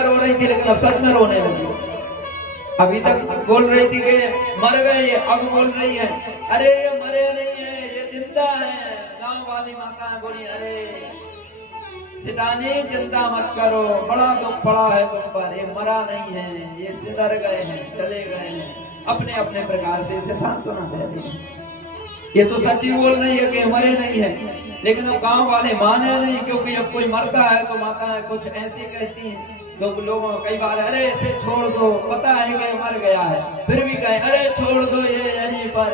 रो रही थी लेकिन अब सच में रोने लगी। अभी तक बोल रही थी कि मर गए, अब बोल रही है अरे ये मरे नहीं है, ये जिंदा है। गांव वाली माता बोली अरे सिटानी चिंता मत करो, बड़ा दुख पड़ा है तुम पर, ये मरा नहीं है, ये सिधर गए हैं, चले गए हैं, अपने अपने प्रकार से इसे सांत्वना दे रही है। ये तो सच्ची बोल रही है कि मरे नहीं है, लेकिन अब गांव वाले माने नहीं, क्योंकि अब कोई मरता है तो माताएं कुछ ऐसी कहती हैं। तो लोगों कई बार अरे इसे छोड़ दो, पता है कि मर गया है, फिर भी कहे अरे छोड़ दो ये यहीं पर,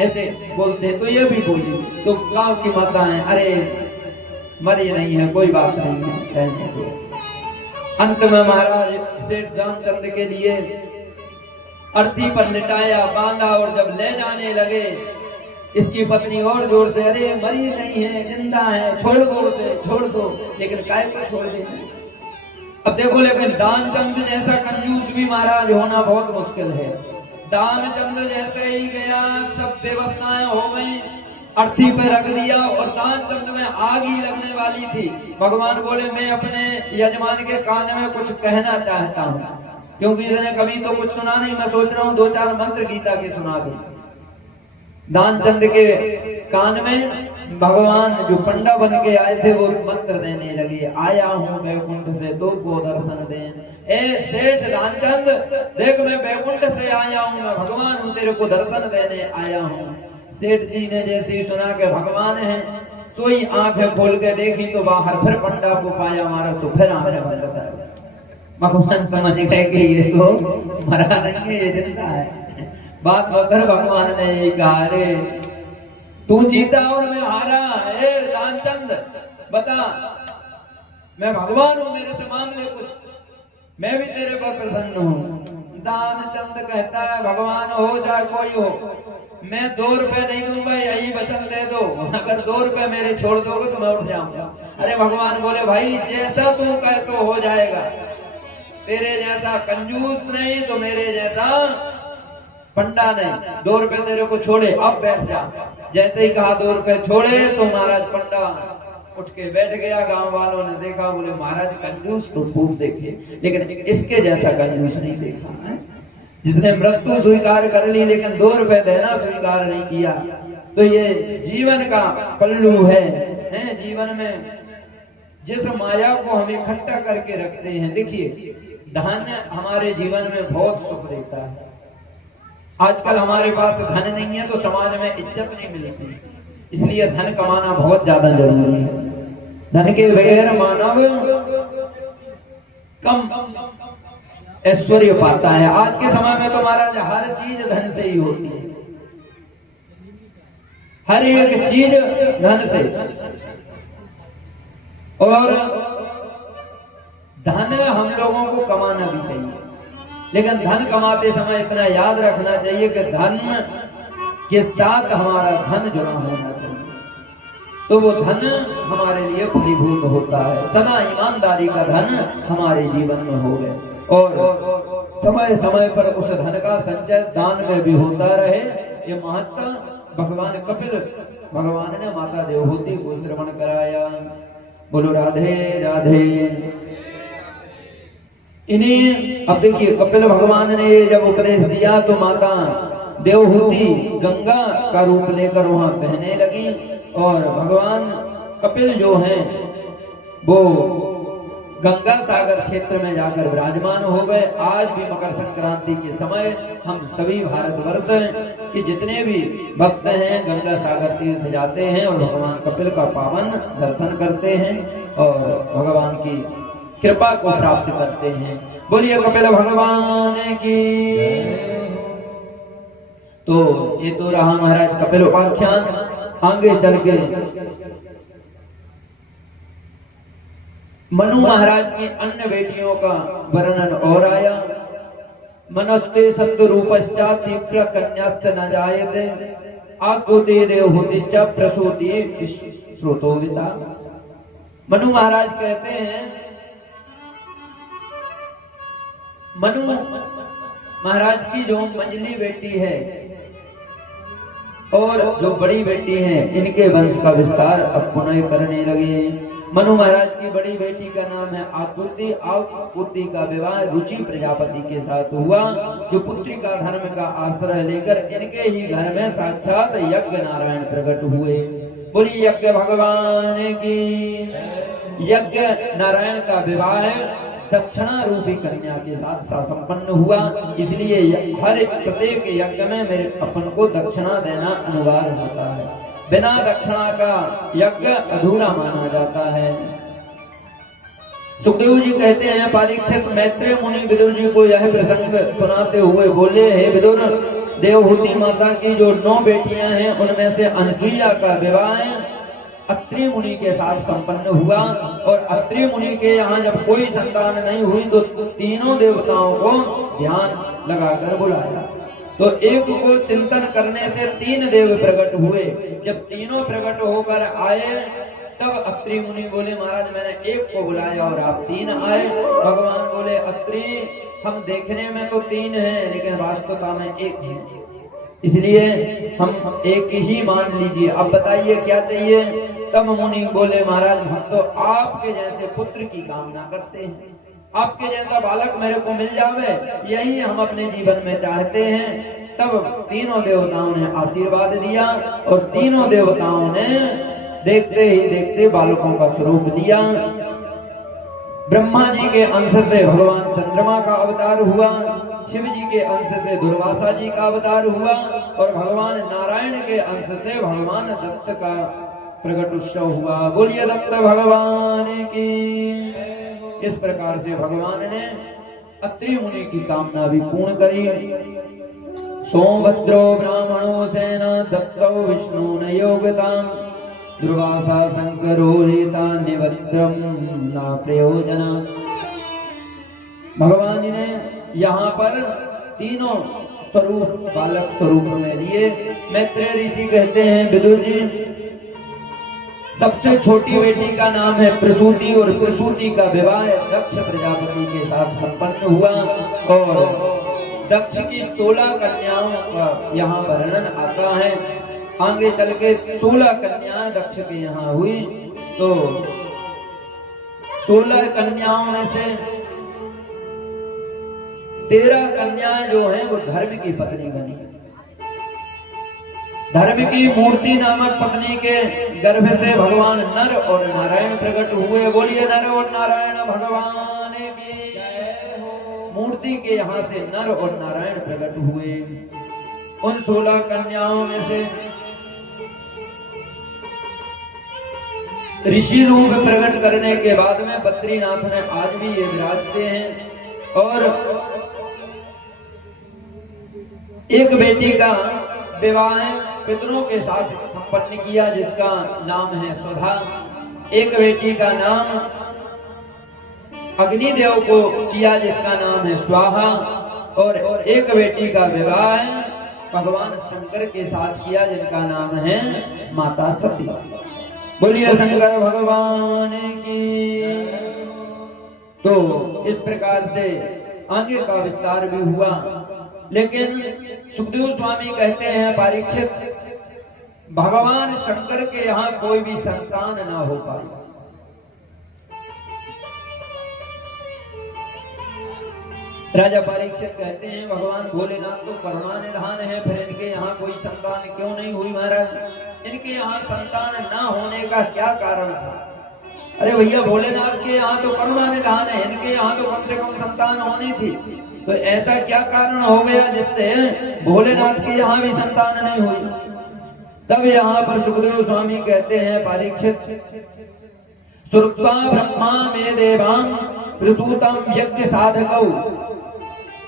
ऐसे बोलते हैं। तो ये भी बोली, तो गांव की माताएं अरे मरी नहीं है, कोई बात नहीं है, कहने दो। अंत में महाराज सेठ ध्यानचंद के लिए अर्थी पर लिटाया, बांधा, और जब ले जाने लगे इसकी पत्नी और जोर से अरे मरी नहीं है, जिंदा है, छोड़ दो उसे, छोड़ दो। लेकिन काय को छोड़ देना। अब देखो, लेकिन दानचंद जैसा कंजूस भी महाराज होना बहुत मुश्किल है। दानचंद जैसे ही गया सब व्यवस्थाएं हो गई, अर्थी पे रख दिया, और दानचंद में आग ही लगने वाली थी। भगवान बोले मैं अपने यजमान के कान में कुछ कहना चाहता हूँ, क्योंकि इसने कभी तो कुछ सुना नहीं। मैं सोच रहा हूँ 2-4 मंत्र गीता के सुना दूं। दानचंद के कान में भगवान जो पंडा बन के आए थे वो मंत्र देने लगे, आया हूँ बैकुंठ से तो को दर्शन दें। ए सेठ दानचंद देख, मैं बैकुंठ से आया हूँ, मैं भगवान हूँ, तेरे को दर्शन देने आया हूँ। सेठ जी ने जैसे ही सुना के भगवान है, सोई आंखें खोल के देखी तो बाहर फिर पंडा को पाया मारा, तो फिर आंखें बंद कर। भगवान समझ गए कि ये तो मरा नहीं है, ये जिंदा है। बात बकर भगवान ने ये कहा अरे तू जीता और मैं हारा, ए दानचंद बता, मैं भगवान हूँ, मेरे से मांग ले कुछ, मैं भी तेरे पर प्रसन्न हूँ। दानचंद कहता है भगवान हो चाहे कोई हो, मैं 2 रुपए नहीं दूंगा, यही वचन दे दो, अगर 2 रुपए मेरे छोड़ दोगे तो मैं उठ जाऊंगा। अरे भगवान बोले भाई जैसा तू कह तो हो जाएगा, तेरे जैसा कंजूस नहीं तो मेरे जैसा पंडा नहीं। 2 रुपए तेरे को छोड़े, अब बैठ जा। जैसे ही कहा 2 रुपए छोड़े तो महाराज पंडा उठ के बैठ गया। गांव वालों ने देखा, बोले महाराज कंजूस तो खूब देखे, लेकिन इसके जैसा कंजूस नहीं देखा है, जिसने मृत्यु स्वीकार कर ली लेकिन 2 रुपए देना स्वीकार नहीं किया। तो ये जीवन का पल्लू है जीवन में जिस माया को हम इकट्ठा करके रखते हैं। देखिए धन हमारे जीवन में बहुत सुख देता है। आजकल हमारे पास धन नहीं है तो समाज में इज्जत नहीं मिलती, इसलिए धन कमाना बहुत ज्यादा जरूरी है। धन के बगैर मानव कम ऐश्वर्य पाता है। आज के समय में तो महाराज हर चीज धन से ही होती है, हर एक चीज धन से। और धन हम लोगों को कमाना भी चाहिए, लेकिन धन कमाते समय इतना याद रखना चाहिए कि धन के साथ हमारा धन जुड़ा होना चाहिए, तो वो धन हमारे लिए फलीभूत होता है। सदा ईमानदारी का धन हमारे जीवन में हो गए, और समय समय पर उस धन का संचय दान में भी होता रहे। ये महत्व भगवान कपिल भगवान ने माता देवहूति को श्रवण कराया। बोलो राधे राधे। इन्हीं अब देखिए कपिल भगवान ने जब उपदेश दिया तो माता देवहूति गंगा का रूप लेकर वहां बहने लगी, और भगवान कपिल जो हैं वो गंगा सागर क्षेत्र में जाकर विराजमान हो गए। आज भी मकर संक्रांति के समय हम सभी भारतवर्ष के जितने भी भक्त हैं गंगा सागर तीर्थ जाते हैं और भगवान कपिल का पावन दर्शन करते हैं और भगवान की कृपा को प्राप्त करते हैं। बोलिए कपिल भगवान की। तो ये तो रहा महाराज कपिल उपाख्यान। आगे चल के मनु महाराज की अन्य बेटियों का वर्णन और आया। मनस्ते सत्य रूपश्चा तीव्र कन्यास्त न जायते आकुते देवहूतिश्च प्रसूति श्रोतोविता। मनु महाराज कहते हैं, मनु महाराज की जो मंझली बेटी है और जो बड़ी बेटी है, इनके वंश का विस्तार अब पुनः करने लगे। मनु महाराज की बड़ी बेटी का नाम है आकृति। आकृति का विवाह रुचि प्रजापति के साथ हुआ, जो पुत्री का धर्म का आश्रय लेकर इनके ही घर में साक्षात यज्ञ नारायण प्रकट हुए। बोली यज्ञ भगवान की। यज्ञ नारायण का विवाह दक्षिणा रूपी कन्या के साथ संपन्न हुआ, इसलिए हर प्रत्येक यज्ञ में मेरे अपन को दक्षिणा देना अनिवार्य होता है। बिना दक्षिणा का यज्ञ अधूरा माना जाता है। सुखदेव जी कहते हैं, परीक्षित मैत्रेय मुनि विदुर जी को यह प्रसंग सुनाते हुए बोले, हे विदुर, देवहूति माता की जो 9 बेटियां हैं उनमें से अनसुईया का विवाह अत्रि मुनि के साथ संपन्न हुआ, और अत्रि मुनि के यहाँ जब कोई संतान नहीं हुई तो तीनों देवताओं को ध्यान लगाकर बुलाया। तो एक को चिंतन करने से 3 देव प्रकट हुए। जब तीनों प्रकट होकर आए तब अत्रि मुनि बोले, महाराज मैंने एक को बुलाया और आप 3 आए। भगवान बोले, अत्रि हम देखने में तो 3 हैं लेकिन वास्तवता में 1 है, इसलिए हम एक ही मान लीजिए। अब बताइए क्या चाहिए? तब मुनि बोले, महाराज हम तो आपके जैसे पुत्र की कामना करते हैं, आपके जैसा बालक मेरे को मिल जावे, यही हम अपने जीवन में चाहते हैं। तब तीनों देवताओं ने आशीर्वाद दिया और तीनों देवताओं ने देखते ही देखते बालकों का स्वरूप दिया। ब्रह्मा जी के अंश से भगवान चंद्रमा का अवतार हुआ, शिव जी के अंश से दुर्वासा जी का अवतार हुआ, और भगवान नारायण के अंश से भगवान दत्त का प्रकट उत्सव हुआ। बोलिए दत्त भगवान की। इस प्रकार से भगवान ने अत्रि मुनि की कामना भी पूर्ण करी। सोमभद्रो ब्राह्मणो सेना दत्तो विष्णु न योगताम दुर्वासा शंकरो रीता निवत्रम ना प्रयोजना। भगवान जी ने यहाँ पर तीनों स्वरूप बालक स्वरूप में लिए। मैत्रेय ऋषि कहते हैं, विदुर जी सबसे छोटी बेटी का नाम है प्रसूति, और प्रसूति का विवाह दक्ष प्रजापति के साथ संपन्न हुआ, और दक्ष की 16 कन्याओं का यहाँ वर्णन आता है। आगे चल के 16 कन्याएं दक्ष के यहाँ हुई, तो 16 कन्याओं में से 13 कन्याएं जो हैं वो धर्म की पत्नी बनी। धर्म की मूर्ति नामक पत्नी के गर्भ से भगवान नर और नारायण प्रकट हुए। बोलिए नर और नारायण भगवान की जय हो। मूर्ति के यहाँ से नर और नारायण प्रकट हुए। उन 16 कन्याओं में से ऋषि रूप प्रकट करने के बाद में बद्रीनाथ में आज भी ये विराजते हैं। और एक बेटी का विवाह पितरों के साथ संपन्न किया जिसका नाम है सुधा। एक बेटी का नाम अग्निदेव को किया जिसका नाम है स्वाहा, और एक बेटी का विवाह भगवान शंकर के साथ किया जिनका नाम है माता सती। बोलिए शंकर भगवान की। तो इस प्रकार से आगे का विस्तार भी हुआ, लेकिन सुखदेव स्वामी कहते हैं, परीक्षित भगवान शंकर के यहाँ कोई भी संतान ना हो पाई। राजा परीक्षित कहते हैं, भगवान भोलेनाथ तो करुणा निधान है, फिर इनके यहाँ कोई संतान क्यों नहीं हुई महाराज? इनके यहाँ संतान ना होने का क्या कारण था? अरे भैया भोलेनाथ के यहाँ तो करुणा निधान है, इनके यहाँ तो कम से कम संतान होनी थी, तो ऐसा क्या कारण हो गया जिससे भोलेनाथ के यहाँ भी संतान नहीं हुई? तब यहाँ पर सुखदेव स्वामी कहते हैं, परीक्षित श्रुत्वा ब्रह्मा मे देवां ऋतुतम यज्ञ साधकौ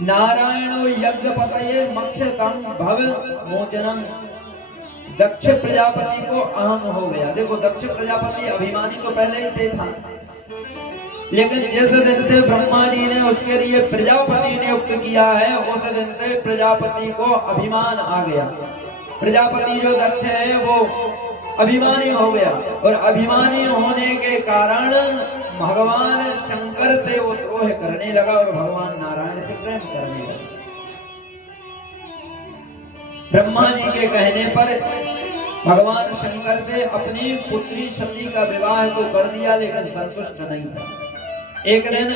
नारायणो यज्ञ पतये मक्षतम भव मोचनम। दक्ष प्रजापति को अहम हो गया। देखो दक्ष प्रजापति अभिमानी तो पहले ही से था, लेकिन जिस दिन से ब्रह्मा जी ने उसके लिए प्रजापति नियुक्त किया है उस दिन से प्रजापति को अभिमान आ गया। प्रजापति जो दक्ष है वो अभिमानी हो गया, और अभिमानी होने के कारण भगवान शंकर से वो द्रोह करने लगा और भगवान नारायण से प्रेम करने लगा। ब्रह्मा जी के कहने पर भगवान शंकर से अपनी पुत्री सती का विवाह तो कर दिया, लेकिन संतुष्ट नहीं था। एक दिन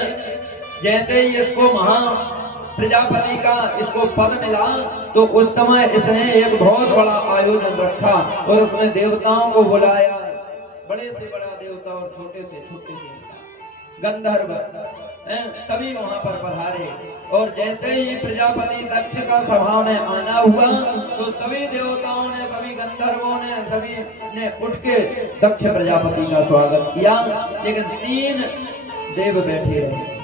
जैसे ही इसको महा प्रजापति का इसको पद मिला, तो उस समय इसने एक बहुत बड़ा आयोजन रखा और उसमें देवताओं को बुलाया। बड़े से बड़ा देवता और छोटे से छोटे देवता, गंधर्व सभी वहां पर पधारे। और जैसे ही प्रजापति दक्ष का सभा में आना हुआ, तो सभी देवताओं ने, सभी गंधर्वों ने, सभी ने उठ के दक्ष प्रजापति का स्वागत किया। लेकिन 3 देव बैठे रहे,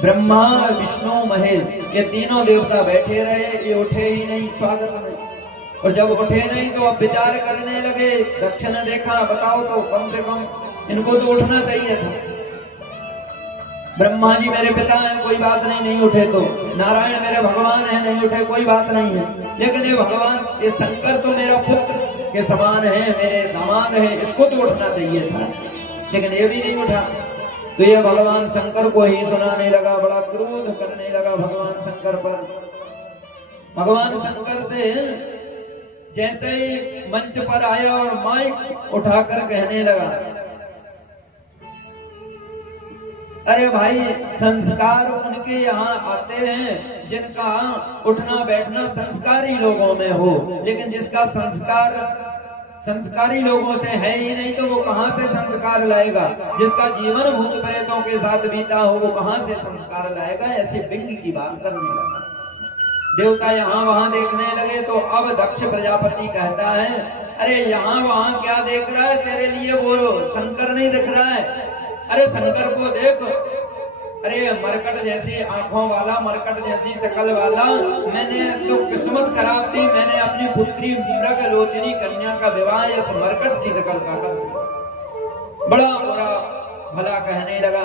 ब्रह्मा विष्णु महेश, ये तीनों देवता बैठे रहे, ये उठे ही नहीं स्वागत में। और जब उठे नहीं तो अब विचार करने लगे। दक्ष ने देखा, बताओ तो कम से कम इनको तो उठना चाहिए था। ब्रह्मा जी मेरे पिता हैं, कोई बात नहीं, नहीं उठे तो। नारायण मेरे भगवान हैं, नहीं उठे, कोई बात नहीं है। लेकिन ये भगवान, ये शंकर तो मेरा पुत्र के समान है, मेरे दामाद है, इसको तो उठना चाहिए था, लेकिन ये भी नहीं उठा। तो ये भगवान शंकर को ही सुनाने लगा, बड़ा क्रोध करने लगा भगवान शंकर पर। भगवान शंकर से जैसे ही मंच पर आया और माइक उठाकर कहने लगा, अरे भाई, संस्कार उनके यहाँ आते हैं जिनका उठना बैठना संस्कारी लोगों में हो, लेकिन जिसका संस्कार संस्कारी लोगों से है ही नहीं, तो वो कहाँ से संस्कार लाएगा। जिसका जीवन भूत प्रेतों के साथ बीता हो, वो कहाँ से संस्कार लाएगा। ऐसी बिंग की बात करने लगा। देवता यहाँ वहां देखने लगे। तो अब दक्ष प्रजापति कहता है, अरे यहाँ वहां क्या देख रहा है, तेरे लिए वो शंकर नहीं दिख रहा है। अरे शंकर को देख, अरे मरकट जैसी आंखों वाला, मरकट जैसी शकल वाला, मैंने तो किस्मत खराब थी, मैंने अपनी पुत्री मृग लोचनी कन्या का विवाह इस मरकट सी शकल का कर दिया। बड़ा बुरा भला कहने लगा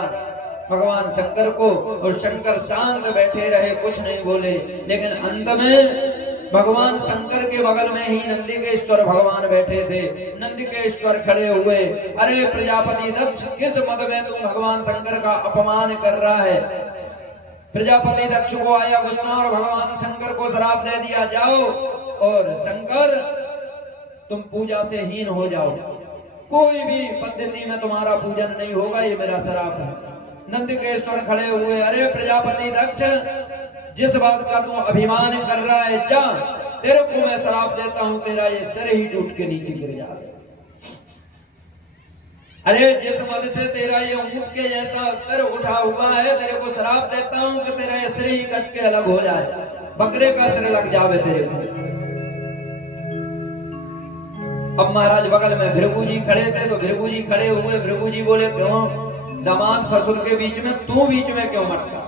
भगवान शंकर को। और शंकर शांत बैठे रहे, कुछ नहीं बोले। लेकिन अंत में भगवान शंकर के बगल में ही नंदिकेश्वर भगवान बैठे थे। नंदिकेश्वर खड़े हुए, अरे प्रजापति दक्ष, किस मद में तू भगवान शंकर का अपमान कर रहा है। प्रजापति दक्ष को आया गुस्सा और भगवान शंकर को श्राप दे दिया, जाओ और शंकर तुम पूजा से हीन हो जाओ, कोई भी पद्धति में तुम्हारा पूजन नहीं होगा, ये मेरा श्राप है। नंदिकेश्वर खड़े हुए, अरे प्रजापति दक्ष, जिस बात का तू अभिमान कर रहा है, जा, तेरे को मैं श्राप देता हूं, तेरा ये सिर ही टूट के नीचे गिर जाए। अरे जिस मद से तेरा ये ऊंट के जैसा सिर उठा हुआ है, तेरे को श्राप देता हूं कि तेरा ये सिर ही कट के अलग हो जाए, बकरे का सिर लग जावे तेरे को। अब महाराज बगल में भृगु जी खड़े थे, तो भृगु जी खड़े हुए। भृगु जी बोले, क्यों दामाद ससुर के बीच में तू बीच में क्यों मटका।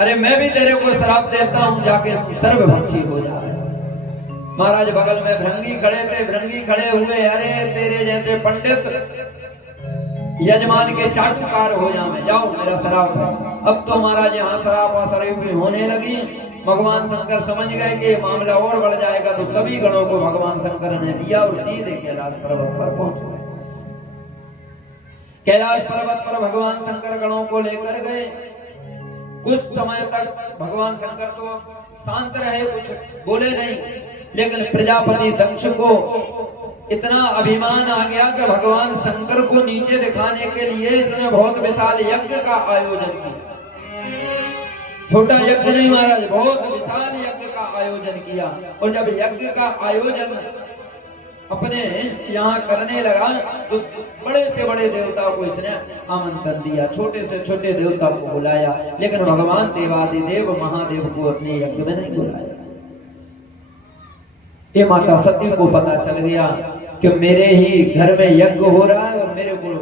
अरे मैं भी तेरे को श्राप देता हूं, जाके सर्वभक्षी हो जाए। महाराज बगल में भृंगी खड़े थे, भृंगी खड़े हुए, अरे तेरे जैसे पंडित यजमान के चाटुकार हो जाए, जाओ मेरा श्राप है। अब तो महाराज यहाँ श्राप असरी होने लगी। भगवान शंकर समझ गए कि ये मामला और बढ़ जाएगा, तो सभी गणों को भगवान शंकर ने दिया और सीधे कैलाश पर्वत पर पहुंच गए। कैलाश पर्वत पर भगवान शंकर गणों को लेकर गए। कुछ समय तक भगवान शंकर तो शांत रहे, कुछ बोले नहीं। लेकिन प्रजापति दक्ष को इतना अभिमान आ गया कि भगवान शंकर को नीचे दिखाने के लिए इसने बहुत विशाल यज्ञ का आयोजन किया। छोटा यज्ञ नहीं महाराज, बहुत विशाल यज्ञ का आयोजन किया। और जब यज्ञ का आयोजन अपने यहाँ करने लगा, तो बड़े से बड़े देवता को इसने आमंत्रण दिया, छोटे से छोटे देवता को बुलाया, लेकिन भगवान देवादिदेव महादेव को अपने यज्ञ में नहीं बुलाया। ये माता सती को पता चल गया कि मेरे ही घर में यज्ञ हो रहा है और मेरे को,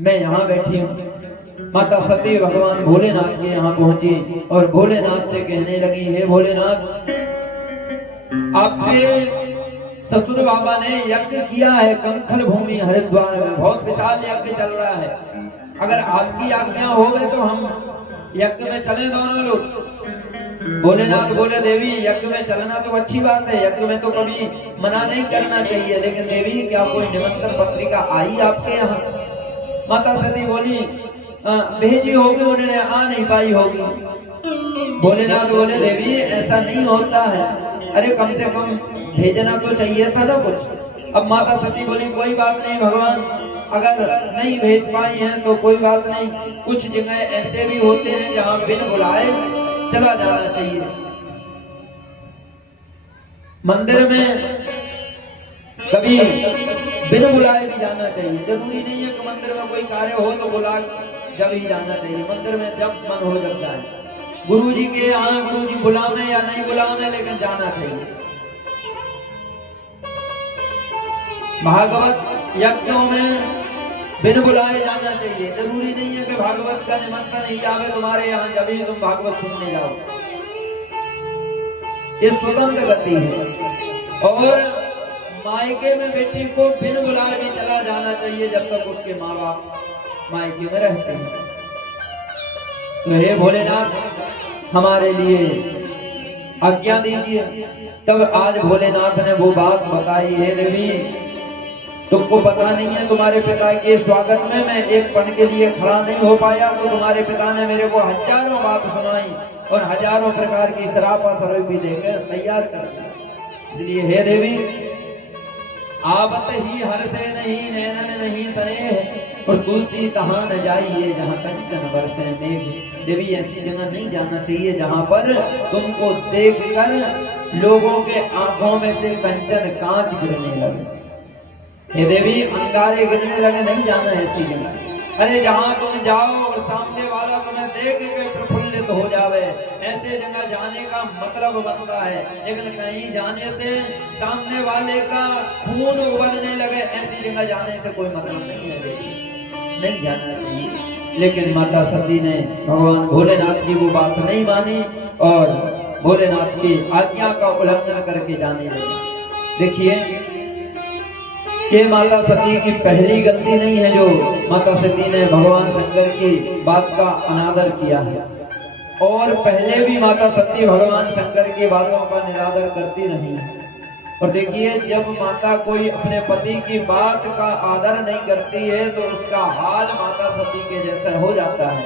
मैं यहाँ बैठी हूँ। माता सती भगवान भोलेनाथ के यहाँ पहुंची और भोलेनाथ से कहने लगी, हे भोलेनाथ, आपके ससुर बाबा ने यज्ञ किया है कंखल भूमि हरिद्वार में, बहुत विशाल यज्ञ चल रहा है। अगर आपकी आज्ञा हो गई तो हम यज्ञ में चले दोनों लोग। भोलेनाथ बोले, देवी यज्ञ में चलना तो अच्छी बात है, यज्ञ में तो कभी मना नहीं करना चाहिए, लेकिन देवी क्या कोई निमंत्रण पत्रिका आई आपके यहाँ। माता सती बोली, भेजी होगी, उन्होंने आ नहीं पाई होगी। भोलेनाथ बोले, देवी ऐसा नहीं होता है, अरे कम से कम भेजना तो चाहिए था ना कुछ। अब माता सती बोली कोई बात नहीं भगवान, अगर नहीं भेज पाई हैं तो कोई बात नहीं, कुछ जगह ऐसे भी होते हैं जहाँ बिन बुलाए चला जाना चाहिए। मंदिर में कभी बिन बुलाए भी जाना चाहिए, जरूरी नहीं है कि मंदिर में कोई कार्य हो तो बुला जब ही जाना चाहिए, मंदिर में जब मन हो जाता है। गुरु जी के यहाँ गुरु जी बुलाने या नहीं बुलाने, लेकिन जाना चाहिए। भागवत यज्ञों में बिन बुलाए जाना चाहिए, जरूरी नहीं है कि भागवत का निमंत्रण ही आवे तुम्हारे यहाँ जब ही तुम भागवत सुनने जाओ। ये स्वतंत्र गति है। और मायके में बेटी को बिन बुलाए भी चला जाना चाहिए जब तक उसके माँ बाप मायके में रहते हैं। तो हे भोलेनाथ हमारे लिए आज्ञा दीजिए। तब आज भोलेनाथ ने वो बात बताई, हे देवी तुमको पता नहीं है, तुम्हारे पिता के स्वागत में मैं एक पल के लिए खड़ा नहीं हो पाया तो तुम्हारे पिता ने मेरे को हजारों बात सुनाई और हजारों प्रकार की शराब भी देकर तैयार कर दिया। इसलिए हे देवी आवत ही हर से नहीं नैनन नहीं स्नेह, और तुलसी कहाँ न जाइए जहाँ कंचन बरसे मेघ। देवी ऐसी जगह नहीं जाना चाहिए जहाँ पर तुमको देखकर लोगों के आंखों में से कंचन कांच गिरने लगे। हे देवी अंगारे गिरने लगे, नहीं जाना है ऐसी जगह। अरे जहाँ तुम जाओ और सामने वाला तुम्हें देख के प्रफुल्लित हो जावे, ऐसे जगह जाने का मतलब बनता है। लेकिन कहीं जाने से सामने वाले का खून उबलने लगे, ऐसी जगह जाने से कोई मतलब नहीं है, नहीं जाना चाहिए। लेकिन माता सती ने भगवान भोलेनाथ की वो बात नहीं मानी और भोलेनाथ की आज्ञा का उल्लंघन करके जाने लगे। देखिए ये माता सती की पहली गलती नहीं है जो माता सती ने भगवान शंकर की बात का अनादर किया है, और पहले भी माता सती भगवान शंकर की बातों का निरादर करती रही है। और देखिए जब माता कोई अपने पति की बात का आदर नहीं करती है तो उसका हाल माता सती के जैसा हो जाता है।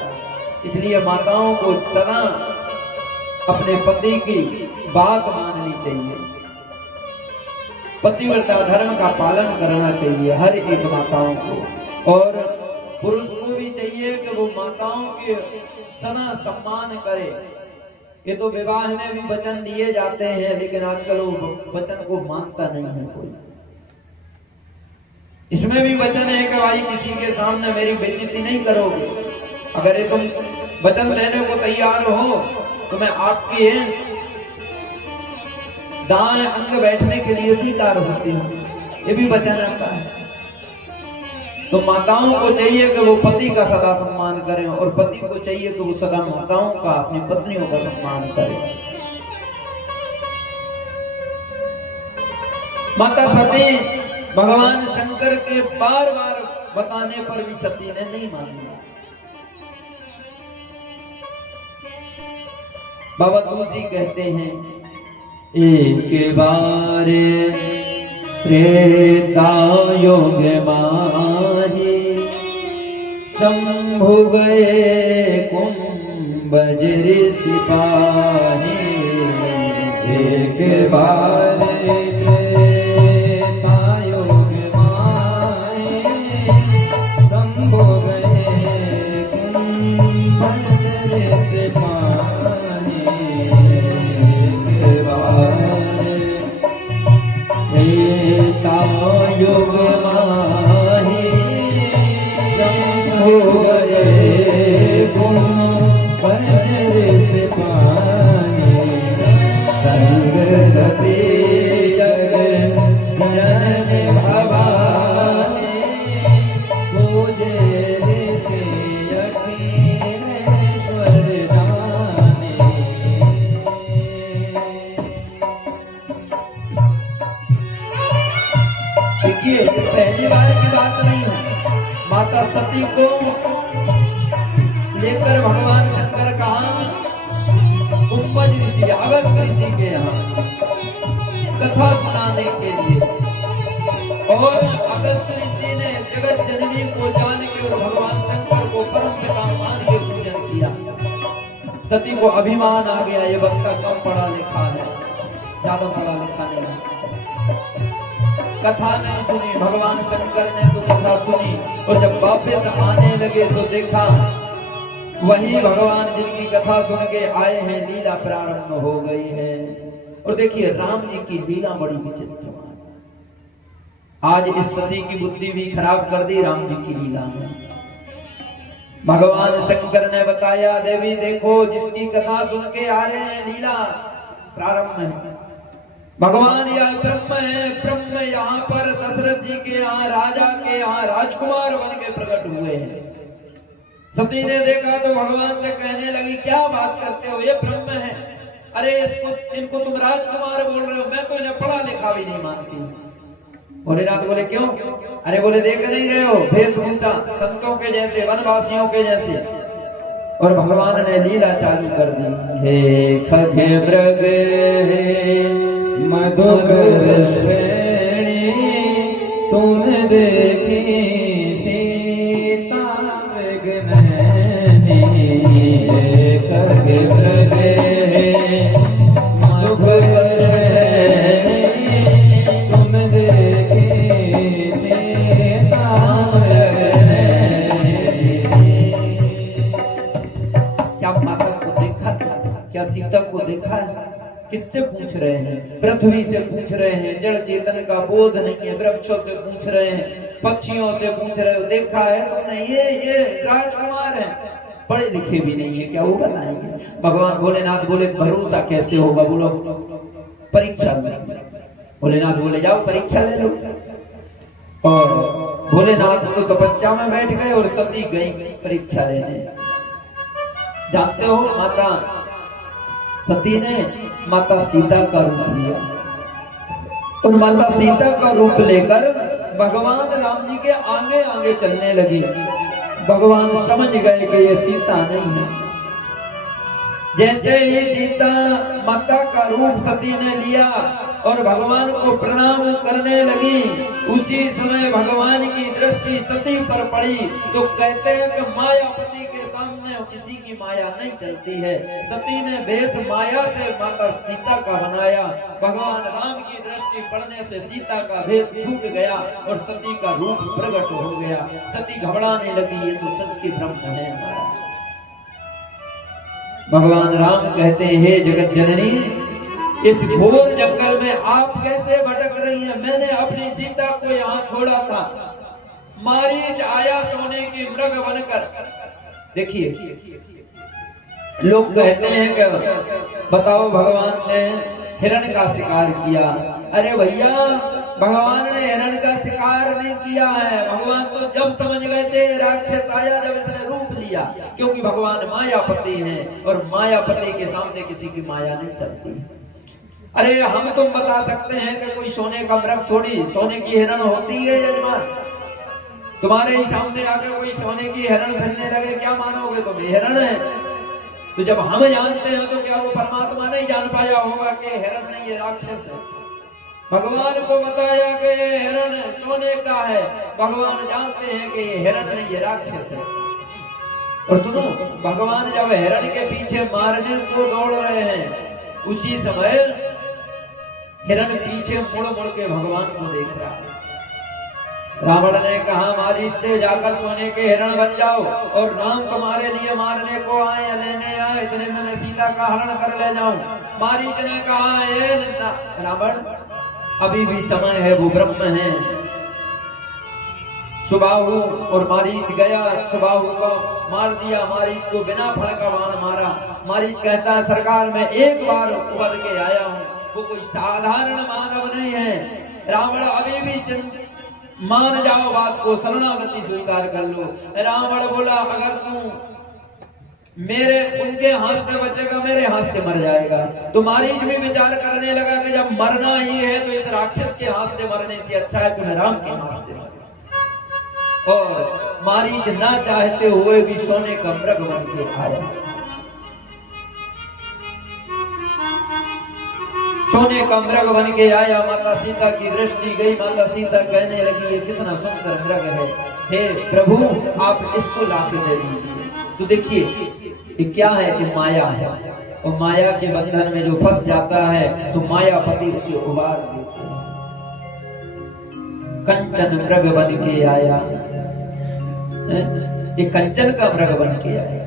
इसलिए माताओं को सदा अपने पति की बात माननी चाहिए, पतिव्रता धर्म का पालन करना चाहिए हर एक माताओं को। और पुरुष को भी चाहिए कि वो माताओं के सदा सम्मान करे। ये तो विवाह में भी वचन दिए जाते हैं, लेकिन आजकल वो वचन को मानता नहीं है कोई। इसमें भी वचन है कि भाई किसी के सामने मेरी बेइज्जती नहीं करोगे। अगर ये तुम वचन देने को तैयार हो तो मैं आपके दाएं अंग बैठने के लिए स्वीकार होती हूँ, ये भी वचन आता है। तो माताओं को चाहिए कि वो पति का सदा सम्मान करें, और पति को चाहिए कि वो सदा माताओं का, अपनी पत्नियों का सम्मान करें। माता सती भगवान शंकर के बार बार बताने पर भी सती ने नहीं मानी। बाबा तुलसी कहते हैं एक बार त्रेता युग माही शंभु गए कुंभज सिपाही। एक बार त्रेता युग माही शंभु गए कुंभज सिपाही। युग माही शंभु गए कुंभज सिपाही। संग सती जग जननी भवानी पूजे ऋषि अखिलेश्वर दानी। देखिए पहली बार की बात नहीं है, माता सती को लेकर भगवान शंकर कहा कुंभज ऋषि अगस्त ऋषि के यहाँ कथा सुनाने के लिए, और अगस्त ऋषि ने जगत जननी को जान के और भगवान शंकर को परम पिता मान के पूजन किया। सती को अभिमान आ गया, ये बच्चा कम पढ़ा लिखा है, ज्यादा पढ़ा लिखा नहीं है। कथा नहीं सुनी, भगवान शंकर ने तो कथा सुनी, और जब वापस आने लगे तो देखा वही भगवान जिनकी कथा सुन के आए हैं, लीला प्रारंभ हो गई है। और देखिए राम जी की लीला बड़ी विचित्र, आज इस सती की बुद्धि भी खराब कर दी राम जी की लीला में। भगवान शंकर ने बताया, देवी देखो जिसकी कथा सुन के आ रहे हैं, लीला प्रारंभ है। भगवान यह ब्रह्म है, ब्रह्म यहाँ पर दशरथ जी के यहाँ, राजा के यहाँ राजकुमार बन के प्रकट हुए हैं। सती ने देखा तो भगवान से कहने लगी, क्या बात करते हो, ये ब्रह्म है, अरे इनको तुम राजकुमार बोल रहे हो, मैं तो इन्हें पढ़ा लिखा भी नहीं मानती। भोलेनाथ बोले क्यों? अरे बोले देख नहीं रहे हो वेशभूषा संतों के जैसे, वनवासियों के जैसे। और भगवान ने लीला चालू कर दी, हे खगे मृग मधुकर श्रेणी, तुम देखी सीता मृग नैनी, हे खगे मृग मधुकर सीता को देखा, किससे पूछ रहे हैं? पृथ्वी से पूछ रहे हैं, जड़ चेतन का बोध नहीं है, वृक्षों से पूछ रहे हैं, पक्षियों से पूछ रहे हो, देखा है तुमने? ये राजकुमार है, पढ़े लिखे भी नहीं है, क्या वो बताएंगे? भगवान भोलेनाथ बोले भरोसा कैसे होगा, बोलो परीक्षा ले। भोलेनाथ बोले जाओ परीक्षा ले लो। और भोलेनाथ तो तपस्या में बैठ गए और सती गई परीक्षा लेने। जानते हो माता सती ने माता सीता का रूप लिया, तो माता सीता का रूप लेकर भगवान राम जी के आगे आगे चलने लगी। भगवान समझ गए कि ये सीता नहीं है। जैसे ही सीता माता का रूप सती ने लिया और भगवान को प्रणाम करने लगी, उसी समय भगवान की दृष्टि सती पर पड़ी। तो कहते हैं कि मायापति के सामने किसी की माया नहीं चलती है। सती ने भेष माया से माता सीता का बनाया, भगवान राम की दृष्टि पड़ने से सीता का भेष छूट गया और सती का रूप प्रकट हो गया। सती घबराने लगी, ये तो सच की ब्रह्म है हमारा। भगवान राम कहते हैं, हे जगत जननी, इस घोर जंगल में आप कैसे भटक रही हैं? मैंने अपनी सीता को यहाँ छोड़ा था, मारीच आया सोने की मृग बनकर। देखिए लोग कहते हैं कि बताओ भगवान ने हिरण का शिकार किया। अरे भैया भगवान ने हिरण का शिकार नहीं किया है। भगवान तो जब समझ गए थे राक्षस आया, जब इसने रूप लिया, क्योंकि भगवान मायापति हैं और मायापति के सामने किसी की माया नहीं चलती। अरे हम तुम बता सकते हैं कि कोई सोने का मृग थोड़ी सोने की हिरण होती है यजमान? तुम्हारे ही सामने आकर कोई सोने की हिरण फिरने लगे, क्या मानोगे तुम हिरण है? तो जब हम जानते हैं तो क्या वो परमात्मा नहीं जान पाया होगा कि हिरण नहीं ये राक्षस है? भगवान को बताया कि ये हिरण सोने का है, भगवान जानते हैं कि ये हिरण नहीं ये राक्षस है। और सुनो, भगवान जब हिरण के पीछे मारने को दौड़ रहे हैं, उसी समय हिरण पीछे मुड़ मुड़ के भगवान को देख रहा है। रावण ने कहा, मारीच से जाकर सोने के हिरण बन जाओ और राम तुम्हारे लिए मारने को आए या लेने आए, इतने में मैं सीता का हरण कर ले जाऊं। मारीच ने कहा, ये रावण अभी भी समय है, वो ब्रह्म है। सुबाहु और मारीच गया, सुबाहु को मार दिया, मारीच को बिना फल का बाण मारा। मारीच कहता है, सरकार मैं एक बार उबर के आया हूँ, वो कोई साधारण मानव नहीं है। रावण अभी भी मान जाओ बात को, शरणागति स्वीकार कर लो। रावण बोला, अगर तू मेरे उनके हाथ से बचेगा, मेरे हाथ से मर जाएगा। तो मारीच भी विचार करने लगा कि जब मरना ही है तो इस राक्षस के हाथ से मरने से अच्छा है कि मैं राम के हाथ से मरूं। और मारीच ना चाहते हुए भी सोने का मृग बन के आया। सोने का मृग बन के आया, माता सीता की दृष्टि गई। माता सीता कहने लगी, ये कितना सुंदर मृग है, हे प्रभु आप इसको लाके दे दीजिए। तो देखिए ये क्या है कि माया है, और माया के बंधन में जो फंस जाता है तो मायापति उसे उबार देते हैं। कंचन मृग बन के आया, ये कंचन का मृग बन के आया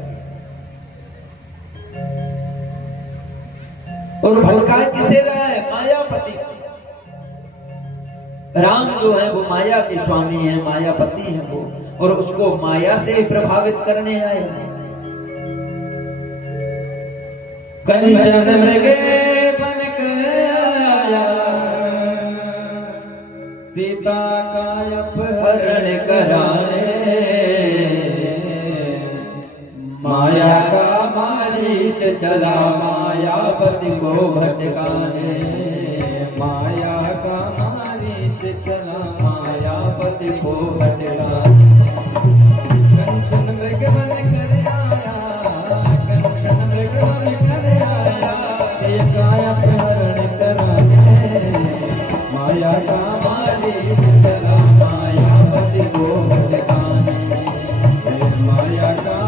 और भटकाए किसे रहा है? मायापति। राम जो है वो माया के स्वामी है, मायापति है वो, और उसको माया से प्रभावित करने आए। कंचन मृग बन कर आया, सीता का अपहरण कराने, माया का मारीच चला मायापति को भटकाने, माया का मारीच चला मायापति को भटकाने। कंचन मृग बन कर आया, कंचन मृग बन कर आया, सीता अपहरण कराने, माया का मारीच चला मायापति को भटकाने, माया का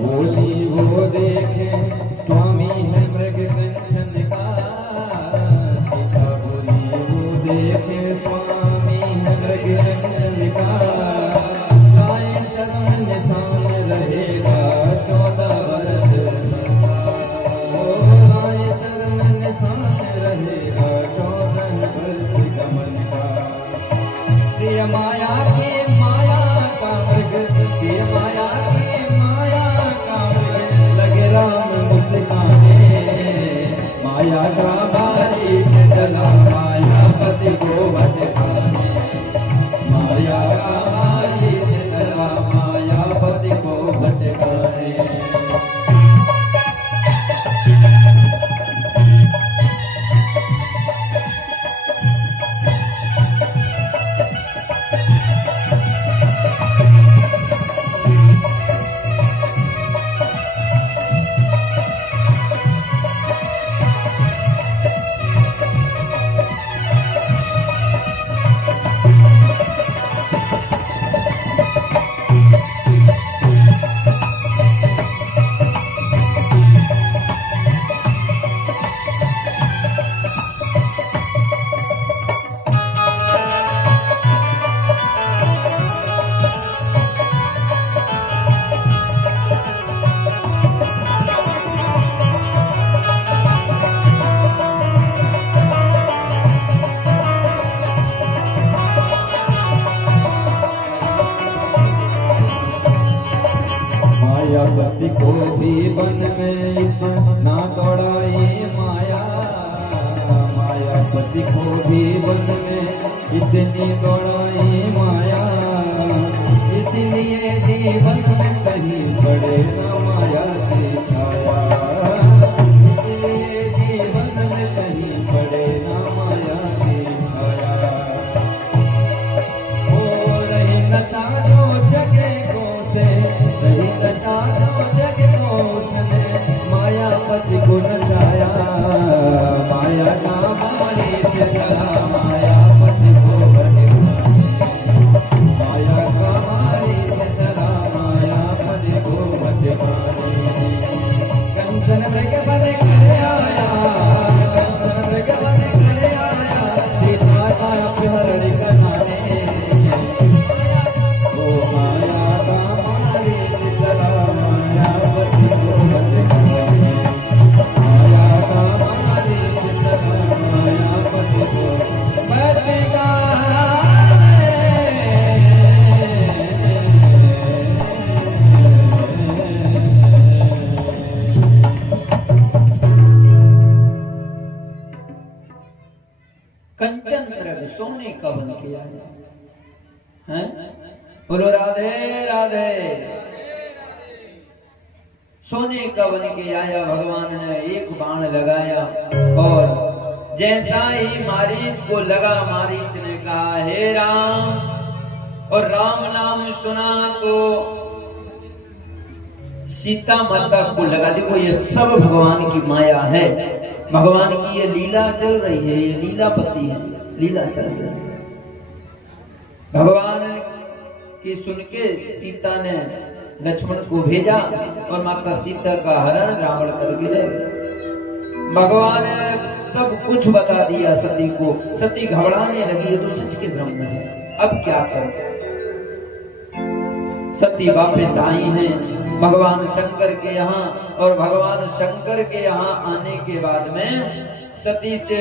बोली वो देखे स्वामी है मृग कंचन का, सीता बोली वो देखे स्वामी है मृग कंचन का, लाए शरण निशान रहेगा 14 वर्ष का, लाए शरण निशान रहेगा 14 वर्ष गमन का। सिय माया के माया का मृग, सिय माया के राम मुस्काने, माया का मारीच चला मायापति को भटकाने, माया का मारीच चला मायापति को भटकाने। मायापति को भी वन में इतना दौड़ाए माया, मायापति को भी वन में इतनी दौड़ाए माया, इसलिए जीवन में कहीं पड़े न माया की छाया, इसलिए जीवन में कहीं पड़े न माया की छाया। हो रही नशा जो जगे को से, रही नशा जो जगे को उसने मायापति को नचाया, माया का मारीच चला मायापति को भटकाने, माया का मारीच चला मायापति को भटकाने। कंचन मृग बन कर आया, कंचन मृग बन कर आया, सीता का अपहरण कराने, ओ माया का मारीच चला मायापति को भटकाने, माया का मारीच चला मायापति को भटकाने। कंचन मृग सोने का बन के आया है। बोलो राधे राधे। सोने का बन के आया। भगवान ने एक बाण लगाया और जैसा ही मारीच को लगा, मारीच ने कहा हे राम, और राम नाम सुना तो सीता माता को लगा। देखो ये सब भगवान की माया है, भगवान की ये लीला चल रही है, ये लीलापति है, लीला चल रही है। भगवान की सुन के सीता ने लक्ष्मण को भेजा और माता सीता का हरण रावण करके ले। भगवान ने सब कुछ बता दिया सती को। सती घबराने लगी, तो सच के ब्रह्म है, अब क्या करें। सती वापस आई हैं भगवान शंकर के यहाँ, और भगवान शंकर के यहाँ आने के बाद में सती से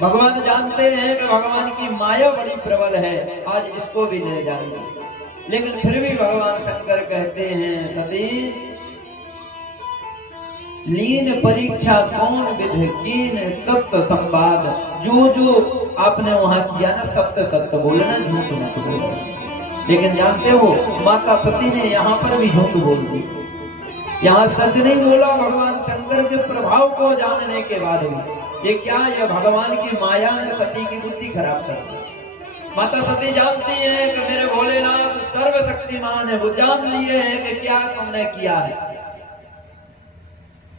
भगवान जानते हैं कि भगवान की माया बड़ी प्रबल है, आज इसको भी ले जाएंगे। लेकिन फिर भी भगवान शंकर कहते हैं सती लीन परीक्षा कौन विधि कीन सत्य संवाद। जो जो आपने वहां किया ना, सत्य सत्य बोलना, झूठ मत बोलना। लेकिन जानते हो माता सती ने यहाँ पर भी झूठ बोल दी, यहाँ सच नहीं बोला। भगवान शंकर के प्रभाव को जानने के बाद भी ये क्या, यह भगवान की माया ने सती की बुद्धि खराब कर दी। माता सती जानती है कि मेरे भोलेनाथ सर्वशक्तिमान है, वो जान लिए हैं कि क्या तुमने किया है।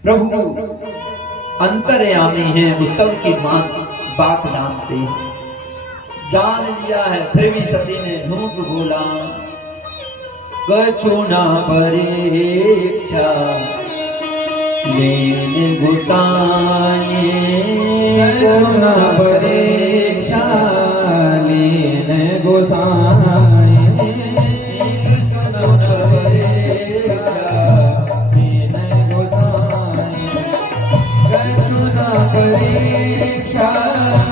प्रभु अंतर्यामी है, वो सबकी बात जानते हैं, जान लिया है। फिर भी सती ने झूठ बोला। कछु ना परीक्षा लेन गुसाए, कछु ना परीक्षा लेन गुसाए, कछु ना परीक्षा लेन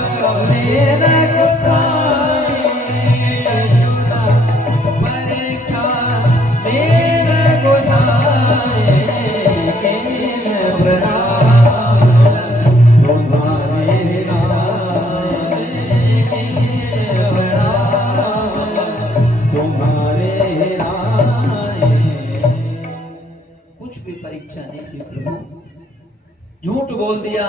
झूठ बोल दिया,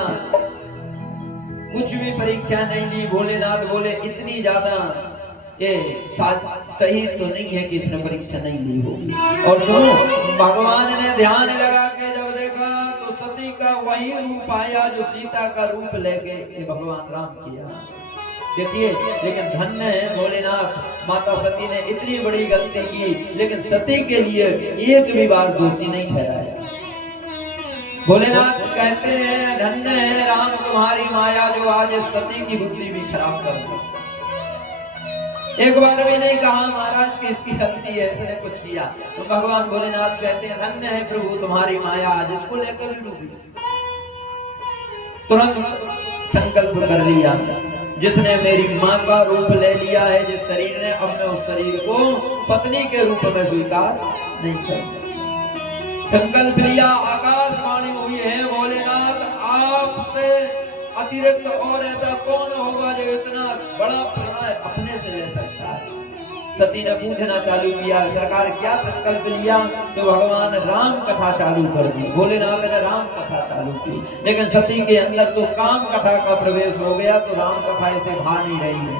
कुछ भी परीक्षा नहीं दी। भोलेनाथ बोले इतनी ज्यादा ये सही तो नहीं है कि इसने परीक्षा नहीं ली होगी। और सुनो, भगवान ने ध्यान लगा के जब देखा तो सती का वही रूप आया जो सीता का रूप लेके भगवान राम किया। देखिए, लेकिन धन्य है भोलेनाथ, माता सती ने इतनी बड़ी गलती की लेकिन सती के लिए एक भी बार दोषी नहीं ठहराया। भोलेनाथ कहते हैं धन्य है राम तुम्हारी माया जो आज सती की बुद्धि भी खराब कर दी। एक बार भी नहीं कहा महाराज की इसकी गलती है, इसने कुछ किया। तो भगवान भोलेनाथ कहते हैं धन्य है प्रभु तुम्हारी माया आज इसको लेकर भी डूबी। तुरंत संकल्प कर लिया, जिसने मेरी माँ का रूप ले लिया है जिस शरीर ने, अब मैं उस शरीर को पत्नी के रूप में स्वीकार नहीं करूंगा। संकल्प लिया, आकाशवाणी हुई है भोलेनाथ आपसे अतिरिक्त और ऐसा कौन होगा जो इतना बड़ा प्रणय अपने से ले सकता है। सती ने पूछना चालू किया सरकार क्या संकल्प लिया, तो भगवान राम कथा चालू कर दी। भोलेनाथ ने राम कथा चालू की, लेकिन सती के अंदर तो काम कथा का प्रवेश हो गया, तो राम कथा इसे भा नहीं रही है।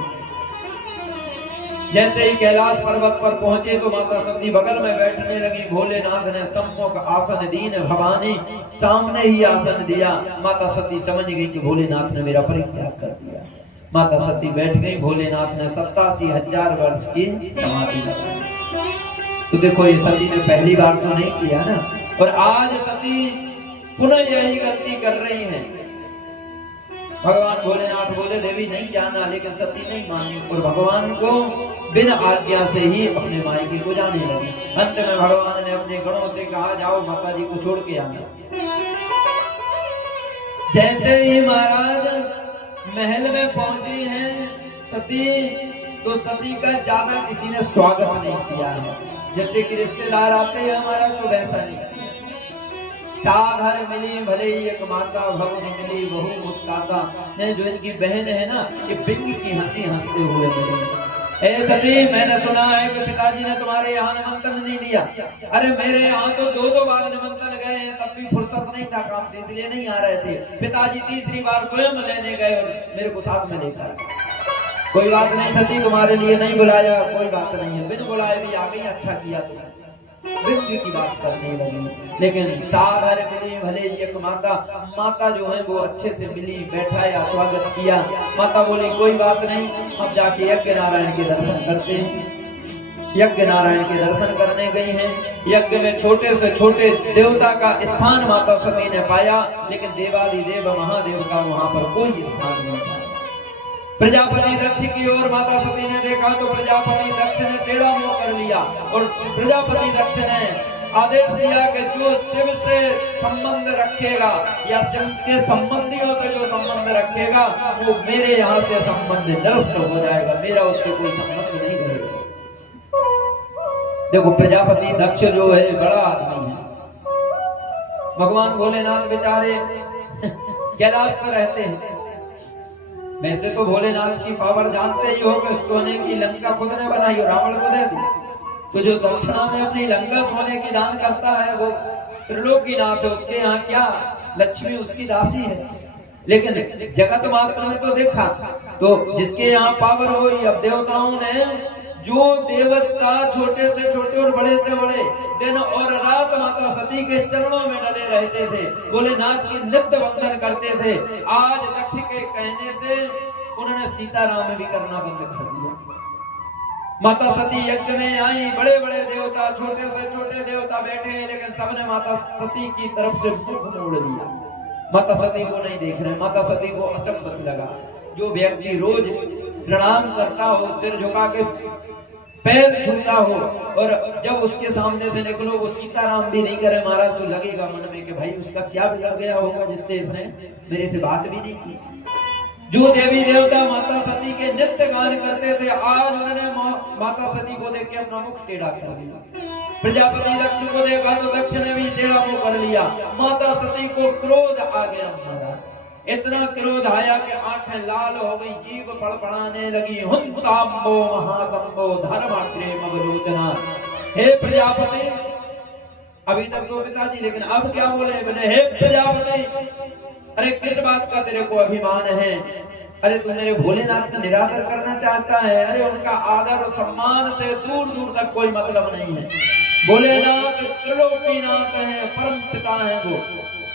जैसे ही कैलाश पर्वत पर पहुंचे तो माता सती बगल में बैठने लगी। भोलेनाथ ने सम्मुख आसन दीन, भवानी सामने ही आसन दिया। माता सती समझ गई कि भोलेनाथ ने मेरा परित्याग कर दिया। माता सती बैठ गई। भोलेनाथ ने 87,000 वर्ष की समाधि लगाई। तो देखो ये सती ने पहली बार तो नहीं किया ना, और आज सती पुनः यही गलती कर रही है। भगवान भोलेनाथ बोले देवी नहीं जाना, लेकिन सती नहीं मानी और भगवान को बिना आज्ञा से ही अपने मायके को जाने लगी। अंत में भगवान ने अपने गणों से कहा जाओ माता जी को छोड़ के आना। जैसे ही महाराज महल में पहुंची हैं सती, तो सती का ज्यादा किसी ने स्वागत नहीं किया है। जैसे कि रिश्तेदार आते हैं हमारा, तो वैसा नहीं। साधर मिली भले ही एक माता, भवन मिली बहु मुस्काता। जो इनकी बहन है ना, ये बिंग की हंसी हंसते हुए मिली। ए सती, मैंने सुना है कि पिताजी ने तुम्हारे यहाँ निमंत्रण नहीं दिया। अरे मेरे यहाँ तो 2-2 बार निमंत्रण गए हैं, तब तब भी फुर्सत नहीं था काम से, इसलिए नहीं आ रहे थे। पिताजी तीसरी बार स्वयं लेने गए और मेरे को साथ में लेकर, कोई बात नहीं सती, तुम्हारे लिए नहीं बुलाया, कोई बात नहीं है, बिन बुलाए भी आ गई, अच्छा किया तुम। मृत्यु की बात करने लगी, लेकिन साधर मिली भले एक माता जो है वो अच्छे से मिली, बैठाया, स्वागत किया। माता बोली कोई बात नहीं, हम जाके यज्ञ नारायण के दर्शन करते हैं। यज्ञ नारायण के दर्शन करने गई हैं। यज्ञ में छोटे से छोटे देवता का स्थान माता सती ने पाया, लेकिन देवादिदेव महादेव का वहां पर कोई स्थान नहीं था। प्रजापति दक्ष की ओर माता सती ने देखा तो प्रजापति दक्ष ने टेढ़ा मुंह कर लिया और प्रजापति दक्ष ने आदेश दिया कि जो शिव से संबंध रखेगा या शिव के संबंधियों से जो संबंध रखेगा वो मेरे यहाँ से संबंध निरस्त हो जाएगा, मेरा उससे कोई संबंध नहीं रहेगा। देखो प्रजापति दक्ष जो है बड़ा आदमी है। भगवान भोलेनाथ बेचारे कैलाश पर रहते हैं। वैसे तो भोलेनाथ की पावर जानते ही हो कि सोने की लंका खुद ने बनाई और रावण को दे दी, तो जो दक्षिणा में अपनी लंका सोने की दान करता है वो त्रिलोकीनाथ है, उसके यहाँ क्या लक्ष्मी उसकी दासी है। लेकिन जगत मात्र ने तो देखा, तो जिसके यहाँ पावर हो। अब देवताओं ने जो देवता छोटे से छोटे और बड़े से बड़े दिन और रात माता सती के चरणों में डले रहते थे, भोलेनाथ की नित्य वंदन करते थे। आज दक्ष के कहने से उन्होंने सीताराम भी करना बंद कर दिया। माता सती यज्ञ में आई, बड़े बड़े देवता, छोटे से छोटे देवता बैठे हैं, लेकिन सबने माता सती की तरफ से मुख मोड़ लिया। माता सती को नहीं देख रहे। माता सती को अचंभत लगा। जो व्यक्ति रोज प्रणाम करता हो, सिर झुका के पैर छूता हो, और जब उसके सामने से निकलो वो सीताराम भी नहीं करे महाराज, तो लगेगा मन में कि भाई उसका क्या बिगड़ गया होगा जिससे इसने मेरे से बात भी नहीं की। जो देवी देवता माता सती के नित्य गान करते थे, आज उन्होंने माता सती को देख के अपना मुख टेढ़ा कर लिया। प्रजापति दक्ष को देखा तो दक्ष ने भी टेढ़ा मुंह कर लिया। माता सती को क्रोध आ गया महाराज, इतना क्रोध आया कि आंखें लाल हो गई, जीभ फड़फड़ाने लगी। हुंताम्बो महातम्बो धर्माग्रेम अवलोचना। हे प्रजापति, अभी तक तो पिताजी, लेकिन अब क्या बोले? बोले हे प्रजापति, अरे किस बात का तेरे को अभिमान है? अरे तू मेरे भोलेनाथ का निरादर करना चाहता है? अरे उनका आदर और सम्मान से दूर दूर तक कोई मतलब नहीं है। भोलेनाथ त्रिलोकीनाथ है, परम पिता है वो।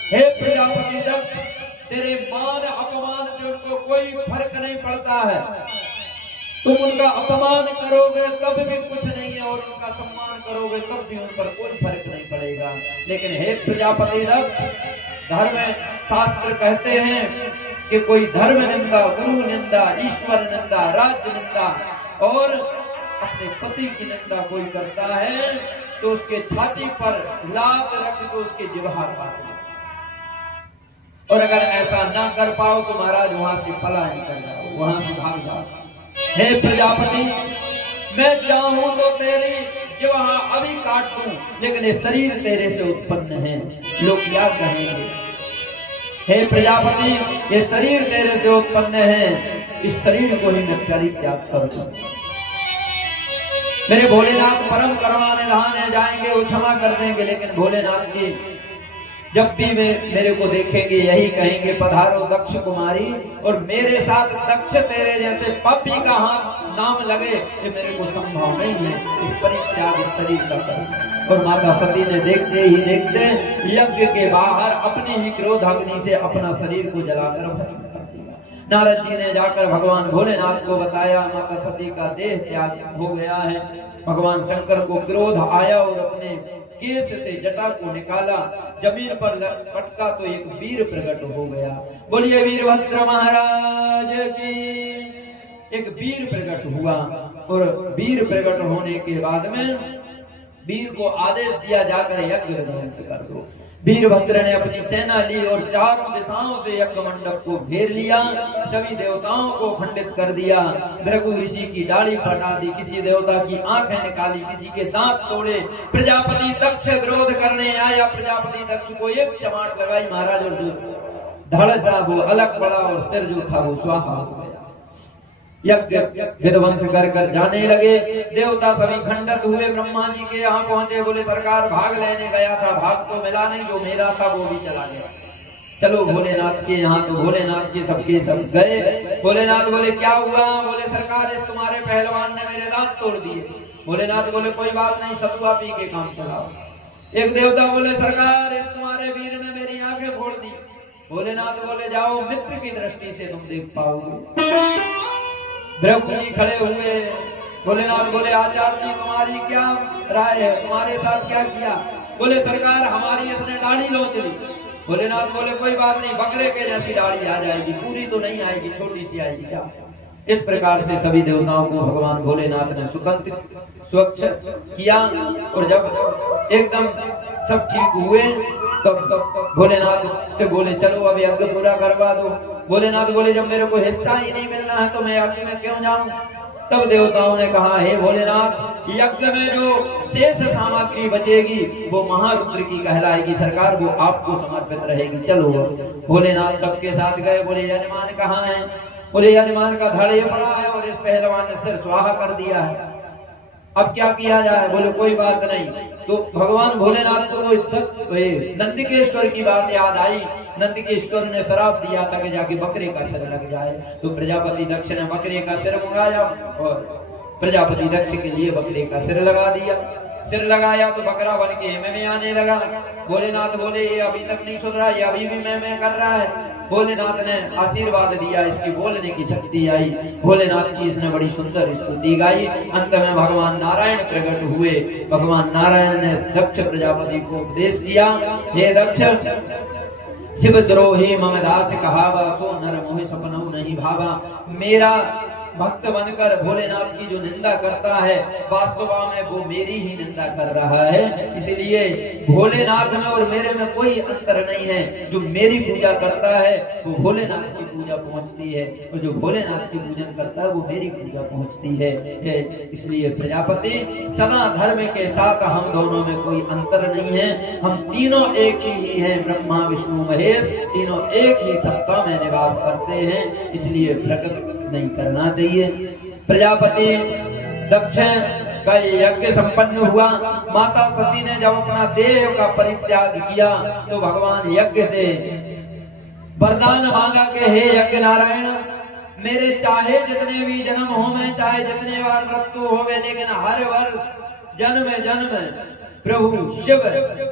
हे प्रजापति दक्ष, तेरे मान अपमान से उनको कोई फर्क नहीं पड़ता है। तुम उनका अपमान करोगे तब भी कुछ नहीं है, और उनका सम्मान करोगे तब भी उन पर कोई फर्क नहीं पड़ेगा। लेकिन हे प्रजापति दक्ष, धर्म शास्त्र कहते हैं कि कोई धर्म निंदा, गुरु निंदा, ईश्वर निंदा, राज्य निंदा और अपने पति की निंदा कोई करता है तो उसके छाती पर लात रख के उसके जिह्वा काट दो। और अगर ऐसा ना कर पाओ तो महाराज वहां से पलायन कर जाओ, वहां से भाग जाओ। हे प्रजापति, मैं चाहूं तो तेरी जिह्वा अभी काट दूं, लेकिन ये शरीर तेरे से उत्पन्न है, लोग क्या कहेंगे? हे प्रजापति, ये शरीर तेरे से उत्पन्न है, इस शरीर को ही मैं परित्याग कर दूं। मेरे भोलेनाथ परम करुणा निधान है, जाएंगे वो क्षमा कर देंगे, लेकिन भोलेनाथ की जब भी मेरे को देखेंगे यही कहेंगे, पधारो दक्ष कुमारी, और मेरे साथ दक्ष तेरे जैसे पापी का हाथ नाम लगे ये मेरे को संभव नहीं है। इस परित्याग इस शरीर का कर। और माता सती ने देखते ही देखते यज्ञ के बाहर अपने ही क्रोध अग्नि से अपना शरीर को जलाकर भस्म कर दिया। नारद जी ने जाकर भगवान भोलेनाथ को बताया, माता सती का देह त्याग हो गया है। भगवान शंकर को क्रोध आया और अपने केस से जटा को निकाला, जमीन पर पटका तो एक वीर प्रकट हो गया। बोलिए वीरभद्र महाराज की। एक वीर प्रकट हुआ, और वीर प्रकट होने के बाद में वीर को आदेश दिया जाकर यज्ञ ध्वंस कर दो। वीरभद्र ने अपनी सेना ली और चारों दिशाओं से यज्ञ मंडप को घेर लिया, सभी देवताओं को खंडित कर दिया। भृगु ऋषि की दाढ़ी फटा दी, किसी देवता की आंखें निकाली, किसी के दांत तोड़े। प्रजापति दक्ष विरोध करने आया, प्रजापति दक्ष को एक चमाट लगाई महाराज, और जो धड़ था वो अलग पड़ा और सिर जो था वो स्वाहा हो गया। यज्ञ विध्वंस कर कर जाने लगे। देवता सभी खंडित हुए, ब्रह्मा जी के यहाँ पहुंचे। बोले सरकार भाग लेने गया था, भाग तो मिला नहीं, जो मेरा था वो भी चला गया। चलो भोलेनाथ के यहाँ, तो भोलेनाथ के सबके सब गए। भोलेनाथ बोले क्या हुआ? बोले सरकार इस तुम्हारे पहलवान ने मेरे दांत तोड़ दिए। भोलेनाथ बोले कोई बात नहीं, सतुआ पी के काम चलाओ। एक देवता बोले सरकार इस तुम्हारे वीर ने मेरी आंखें फोड़ दी। भोलेनाथ बोले जाओ, मित्र की दृष्टि से तुम देख पाओगे। ब्रह्म जी खड़े हुए। भोलेनाथ बोले आचार्य जी तुम्हारी क्या राय है, तुम्हारे साथ क्या किया? बोले सरकार हमारी इसने दाढ़ी नोच ली। भोलेनाथ बोले कोई बात नहीं, बकरे के जैसी दाढ़ी आ जाएगी, पूरी तो नहीं आएगी, छोटी सी आएगी। क्या? इस प्रकार से सभी देवताओं को भगवान भोलेनाथ ने स्वतंत्र स्वच्छ किया। और जब एकदम सब ठीक हुए तो भोलेनाथ से बोले चलो अब यज्ञ पूरा करवा दो। भोलेनाथ बोले जब मेरे को हिस्सा ही नहीं मिलना है तो मैं यज्ञ में क्यों जाऊं? तब देवताओं ने कहा हे भोलेनाथ, यज्ञ में जो शेष सामग्री बचेगी वो महारुद्र की कहलाएगी, सरकार वो आपको समर्पित रहेगी। चलो भोलेनाथ सबके साथ गए। बोले यजमान कहाँ है? बोले यजमान का धड़ ये पड़ा है और इस पहलवान ने सिर स्वाहा कर दिया है, अब क्या किया जाए? बोले कोई बात नहीं। तो भगवान भोलेनाथ को नंदिकेश्वर की बात याद आई। नंदिकेश्वर ने श्राप दिया था कि जाके बकरे का सिर लग जाए। तो प्रजापति दक्ष ने बकरे का सिर मंगाया और प्रजापति दक्ष के लिए बकरे का सिर लगा दिया। सिर लगाया तो बकरा बन के में आने लगा। भोलेनाथ बोले ये अभी तक नहीं सुन रहा, ये अभी भी मैं कर रहा है। भोलेनाथ ने आशीर्वाद दिया, इसकी बोलने की शक्ति आई। भोलेनाथ की इसने बड़ी सुंदर स्तुति गाई। अंत में भगवान नारायण प्रकट हुए। भगवान नारायण ने दक्ष प्रजापति को उपदेश दिया, हे दक्ष शिव द्रोही मम दास कहावा, सो नर मोहि सपनऊ नहीं भावा। मेरा भक्त बनकर भोलेनाथ की जो निंदा करता है वास्तव में वो मेरी ही निंदा कर रहा है। इसलिए भोलेनाथ में और मेरे में कोई अंतर नहीं है। जो मेरी पूजा करता है वो भोलेनाथ की पूजा पहुंचती है और जो भोलेनाथ की पूजन करता है वो मेरी पूजा पहुंचती है। इसलिए प्रजापति सदा धर्म के साथ हम दोनों में कोई अंतर नहीं है। हम तीनों एक ही हैं, ब्रह्मा विष्णु महेश, तीनों एक ही सत्ता में निवास करते हैं। इसलिए प्रकट नहीं करना चाहिए। प्रजापति दक्ष का यज्ञ संपन्न हुआ। माता सती ने जब अपना देह का परित्याग किया तो भगवान यज्ञ से वरदान मांगा कि हे यज्ञ नारायण, मेरे चाहे जितने भी जन्म हो, मैं चाहे जितने बार मृत्यु होवे, लेकिन हर वर्ष जन्म जन्म प्रभु शिव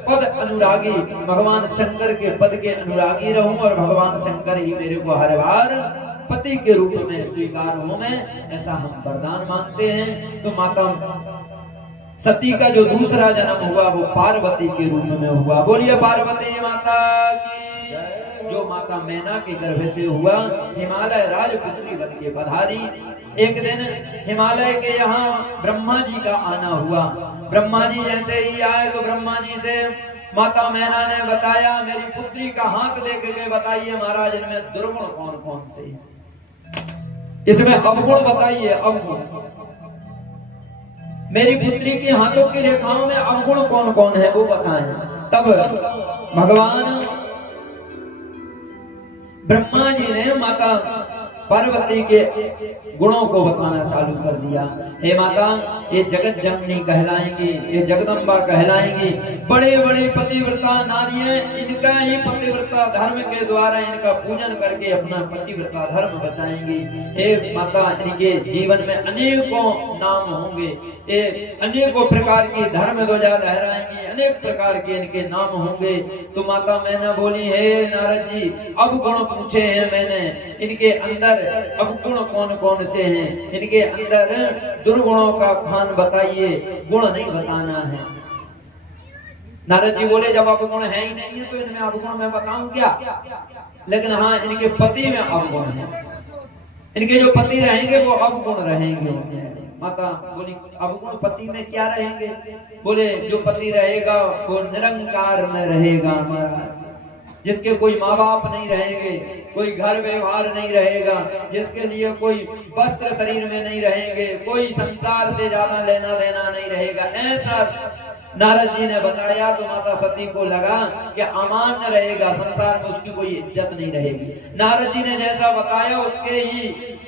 पद अनुरागी, भगवान शंकर के पद के अनुरागी रहूं और भगवान शंकर ही मेरे को हर बार पति के रूप में स्वीकार हो। मैं ऐसा हम वरदान मांगते हैं। तो माता सती का जो दूसरा जन्म हुआ वो पार्वती के रूप में हुआ। बोलिए पार्वती माता की। जो माता मैना के गर्भ से हुआ, हिमालय राजपुत्री बन के पधारी। एक दिन हिमालय के यहाँ ब्रह्मा जी का आना हुआ। ब्रह्मा जी जैसे ही आए तो ब्रह्मा जी से माता मैना ने बताया, मेरी पुत्री का हाथ देख के बताइए महाराज इनमें दुर्गुण कौन कौन से हैं, इसमें अवगुण बताइए। अवगुण मेरी पुत्री के हाथों की रेखाओं में अवगुण कौन कौन है वो बताएं। तब भगवान ब्रह्मा जी ने माता पार्वती के गुणों को बताना चालू कर दिया। हे माता, ये जगत जननी कहलाएंगी, ये जगदम्बा कहलाएंगी, बड़े बड़े पतिव्रता नारियां, इनका ही पतिव्रता धर्म के द्वारा इनका पूजन करके अपना पतिव्रता धर्म बचाएंगी। हे माता, इनके जीवन में अनेकों नाम होंगे, ये अनेकों प्रकार की धर्म ध्वजा लहराएंगी, अनेक प्रकार के इनके नाम होंगे। तो माता मैंने बोली, हे नारद जी, अब गुण पूछे हैं मैंने, इनके अंदर अब गुण कौन कौन से हैं, इनके अंदर दुर्गुणों का खान बताइए, गुण नहीं बताना है। नारद जी बोले जब अवगुण है ही नहीं है तो इनमें अवगुण मैं बताऊं क्या? लेकिन हाँ, इनके पति में अवगुण है, इनके जो पति रहेंगे वो अवगुण रहेंगे। माता बोली अवगुण पति में क्या रहेंगे? बोले जो पति रहेगा वो निरंकार में रहेगा महाराज, जिसके कोई माँ बाप नहीं रहेंगे, कोई घर व्यवहार नहीं रहेगा, जिसके लिए कोई वस्त्र शरीर में नहीं रहेंगे, कोई संसार से ज्यादा लेना देना नहीं रहेगा। ऐसा नारद जी ने बताया तो माता सती को लगा कि अमान्य रहेगा, संसार में उसकी कोई इज्जत नहीं रहेगी। नारद जी ने जैसा बताया उसके ही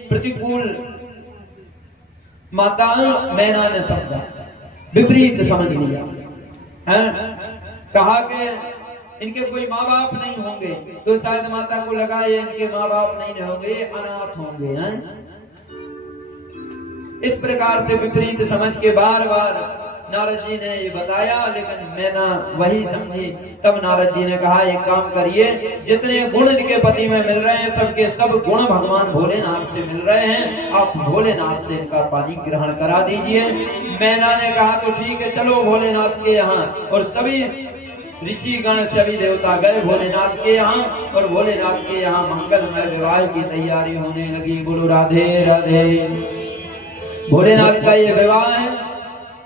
प्रतिकूल माता मैना ने समझा, विपरीत समझ लिया है। कहा कि इनके कोई माँ बाप नहीं होंगे, तो शायद माता को लगा ये इनके माँ बाप नहीं होंगे, अनाथ होंगे हैं। इस प्रकार से विपरीत समझ के बार बार नारद जी ने ये बताया, लेकिन मैना वही समझी। तब नारद जी ने कहा एक काम करिए, जितने गुण इनके पति में मिल रहे हैं सबके सब गुण भगवान भोलेनाथ से मिल रहे हैं, आप भोलेनाथ से इनका पानी ग्रहण करा दीजिए। मैना ने कहा तो ठीक है, चलो भोलेनाथ के यहाँ। और सभी ऋषिगण सभी देवता गए भोलेनाथ के यहाँ, और भोलेनाथ के यहाँ मंगलमय विवाह की तैयारी होने लगी। बोलो राधे राधे। भोलेनाथ का ये विवाह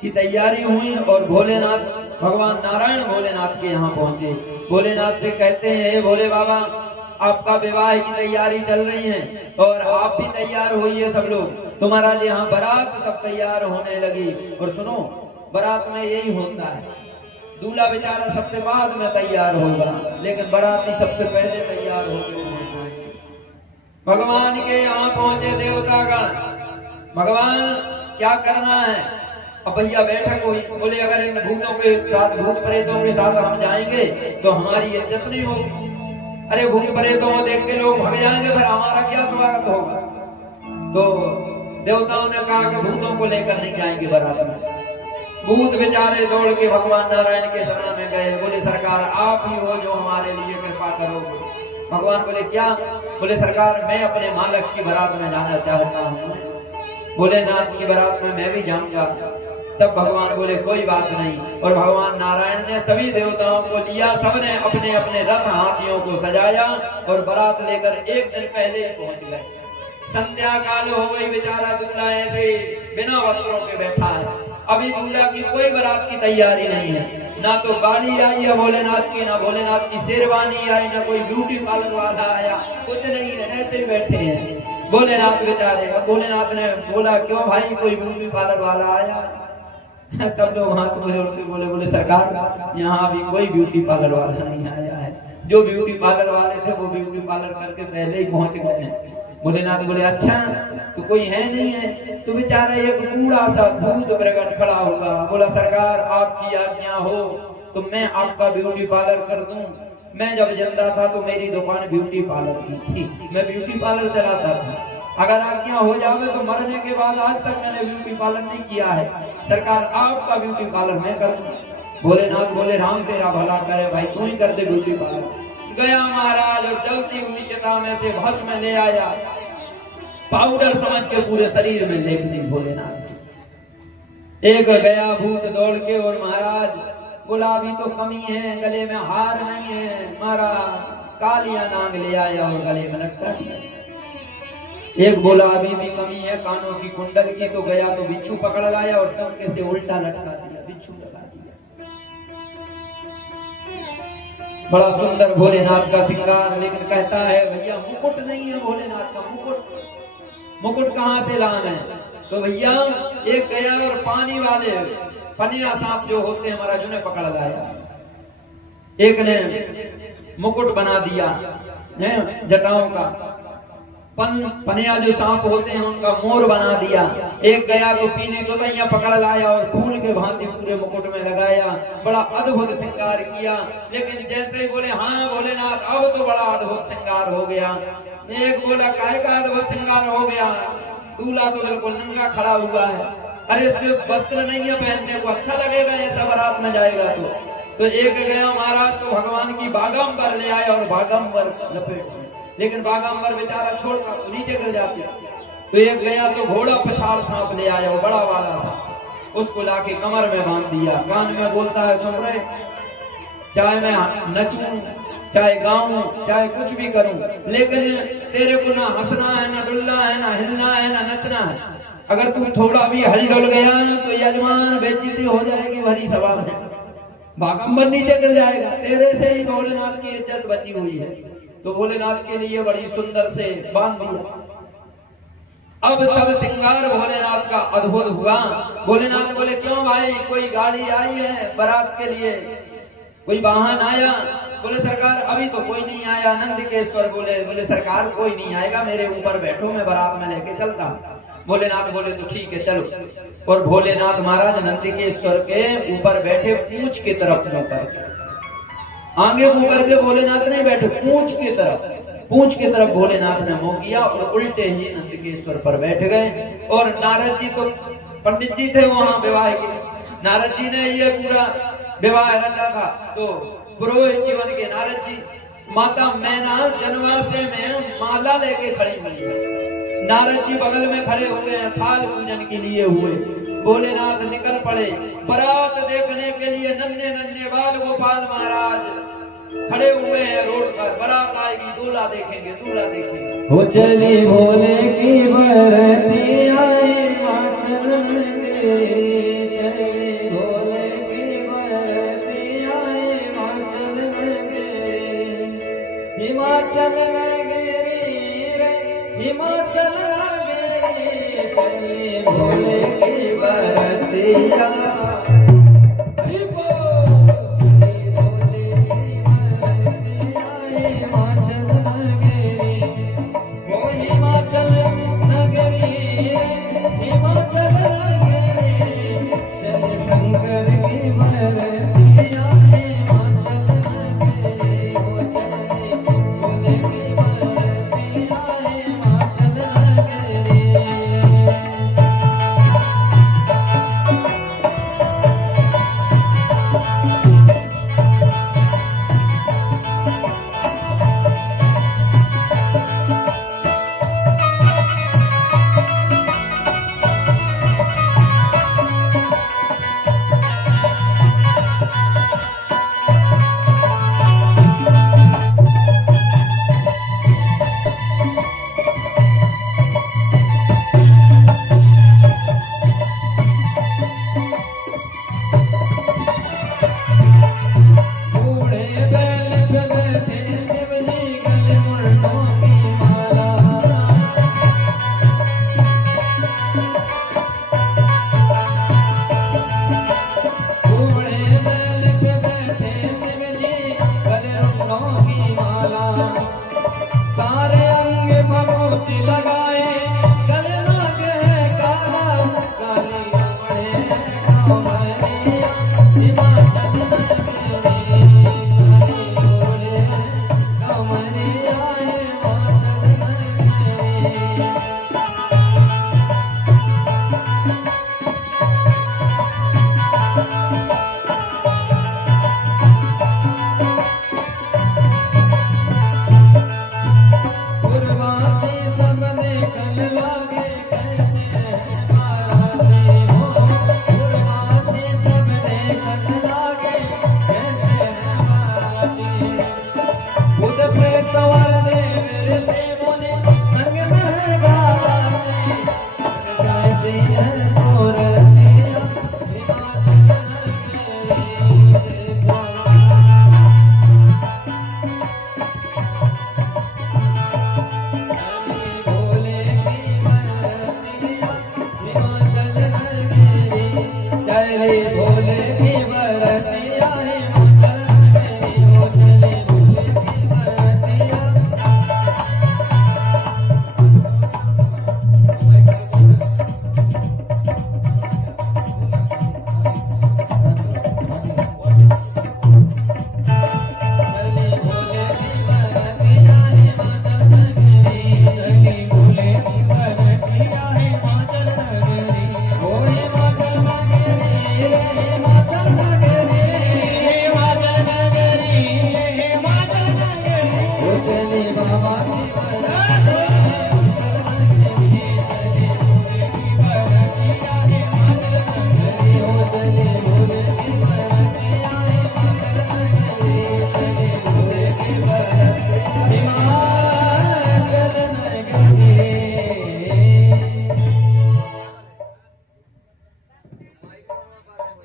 की तैयारी हुई और भोलेनाथ भगवान नारायण भोलेनाथ के यहाँ पहुंचे। भोलेनाथ से कहते हैं, हे भोले बाबा, आपका विवाह की तैयारी चल रही है और आप भी तैयार होइए, सब लोग। तुम्हारा यहाँ बारात सब तैयार होने लगी। और सुनो, बारात में यही होता है, दूल्हा बेचारा सबसे बाद में तैयार होगा, लेकिन बाराती सबसे पहले तैयार होकर भगवान के यहाँ पहुंचे देवतागण। भगवान क्या करना है? अब भैया बैठक हुई। बोले अगर इन भूतों के साथ, भूत प्रेतों के साथ हम जाएंगे तो हमारी इज्जत नहीं होगी। अरे भूत प्रेतों को देख के लोग भाग जाएंगे, फिर हमारा क्या स्वागत होगा? तो देवताओं ने कहा कि भूतों को लेकर नहीं जाएंगे बारात में। भूत बेचारे दौड़ के भगवान नारायण के शरण में गए। बोले सरकार आप ही हो जो हमारे लिए कृपा करोगे। भगवान बोले क्या? बोले सरकार मैं अपने मालिक की बारात में जाना चाहता हूँ, भोलेनाथ की बारात में मैं भी जाऊंगा। तब भगवान बोले कोई बात नहीं। और भगवान नारायण ने सभी देवताओं को लिया, सबने अपने अपने रथ हाथियों को सजाया और बारात लेकर एक दिन पहले ही पहुंच गए। संध्या काल हो गई, बेचारा दूल्हा ऐसे बिना वस्त्रों के बैठा है। अभी दूल्हा की कोई बारात की तैयारी नहीं है, ना तो गाड़ी आई है भोलेनाथ की, ना भोलेनाथ की शेरवानी आई, ना कोई ब्यूटी पार्लर वाला आया, कुछ नहीं है, ऐसे ही बैठे हैं भोलेनाथ बेचारे। अब भोलेनाथ ने बोला क्यों भाई, कोई ब्यूटी पार्लर वाला आया? सब लोग हाथ में जोड़ के बोले, बोले सरकार यहाँ अभी कोई ब्यूटी पार्लर वाला नहीं आया है। जो ब्यूटी पार्लर वाले थे वो ब्यूटी पार्लर करके पहले ही पहुंच गए हैं। भोलेनाथ बोले अच्छा तो कोई है नहीं है? तो बेचारा एक बूढ़ा सा भूत प्रकट खड़ा होगा। बोला सरकार आपकी आज्ञा हो तो मैं आपका ब्यूटी पार्लर कर दूं। मैं जब जिंदा था तो मेरी दुकान ब्यूटी पार्लर की थी, मैं ब्यूटी पार्लर चलाता था। अगर आज्ञा हो जावे तो मरने के बाद आज तक मैंने ब्यूटी पार्लर नहीं किया है, सरकार आपका ब्यूटी पार्लर मैं कर दूं। भोलेनाथ बोले राम तेरा भला करे भाई, तू ही कर दे ब्यूटी पार्लर। गया महाराज और जलती हुई चिता में से भस्म ले आया, पाउडर समझ के पूरे शरीर में लेप दी भोलेनाथ। एक गया भूत दौड़ के और महाराज बोला अभी तो कमी है, गले में हार नहीं है। महाराज कालिया नाग ले आया और गले में लटका दिया। एक बोला अभी भी कमी है कानों की कुंडल की, तो गया तो बिच्छू पकड़ लाया और टंके से उल्टा लटका दिया, बिच्छू लगा दिया। बड़ा सुंदर भोलेनाथ का श्रृंगार, लेकिन कहता है भैया मुकुट नहीं है भोलेनाथ का। मुकुट कहाँ से लाना है? तो भैया एक गया और पानी वाले पनिया सांप जो होते हैं महाराज उन्हें पकड़ लाया। एक ने मुकुट बना दिया जटाओं का, पनिया जो सांप होते हैं उनका मोर बना दिया। एक गया तो पीली तोतैया पकड़ लाया और फूल के भांति पूरे मुकुट में लगाया। बड़ा अद्भुत श्रृंगार किया। लेकिन जैसे ही बोले हाँ भोलेनाथ अब तो बड़ा अद्भुत श्रृंगार हो गया। एक बोला काय का अद्भुत श्रृंगार हो गया? दूल्हा तो बिल्कुल नंगा खड़ा हुआ है। अरे इसमें वस्त्र नहीं है पहनने को, अच्छा लगेगा ऐसा बारात में जाएगा तो एक गया महाराज तो भगवान की बागंबर ले आया और बागंबर लपेट, लेकिन बागंबर बेचारा छोड़कर तो नीचे गिर जाते। तो एक गया तो घोड़ा पछाड़ सांप ले आया, वो बड़ा वाला था, उसको लाके कमर में बांध दिया। कान में बोलता है सुन रहे, चाहे मैं नचूं चाहे गाऊं चाहे कुछ भी करूं, लेकिन तेरे को ना हंसना है, ना डुलना है, ना हिलना है, ना नचना है। अगर तू थोड़ा भी हल डुल गया तो यजमान बेइज्जती हो जाएगी भरी सभा में, बागंबर नीचे गिर जाएगा। तेरे से ही भोलेनाथ की इज्जत बची हुई है। तो भोलेनाथ के लिए बड़ी सुंदर से बांध दिया। अब सब श्रृंगार भोलेनाथ का अद्भुत हुआ। भोलेनाथ बोले क्यों भाई, कोई गाड़ी आई है बारात के लिए, कोई वाहन आया? बोले सरकार अभी तो कोई नहीं आया। नंद के ईश्वर बोले सरकार कोई नहीं आएगा, मेरे ऊपर बैठो मैं बारात में लेके चलता। भोलेनाथ बोले तो ठीक है चलो। और भोलेनाथ महाराज नंदिकेश्वर के ऊपर बैठे पूंछ की तरफ मुंह करके, आगे मुंह करके भोलेनाथ नहीं बैठे, पूंछ की तरफ भोलेनाथ ने मुंह किया और उल्टे ही नंदिकेश्वर पर बैठ गए। और नारद जी तो पंडित जी थे वहां विवाह के, नारद जी ने ये पूरा विवाह रचा था। तो पुरोहित जीवन के नारद जी, माता मैना जनवासे में माला लेके खड़ी हुई है, नारद जी बगल में खड़े हुए हैं, थाल पूजन के लिए हुए। भोलेनाथ निकल पड़े बारात देखने के लिए, नन्हे नन्हे बाल गोपाल महाराज खड़े हुए हैं रोड पर, बारात आएगी, दूल्हा देखेंगे, दूल्हा देखेंगे। हो चली भोले की बरती आई माचल में, चली भोले की बरती आई माचल में, हिमाचल गिरी रे हिमाचल गिरी, चली भोले की बरती आई।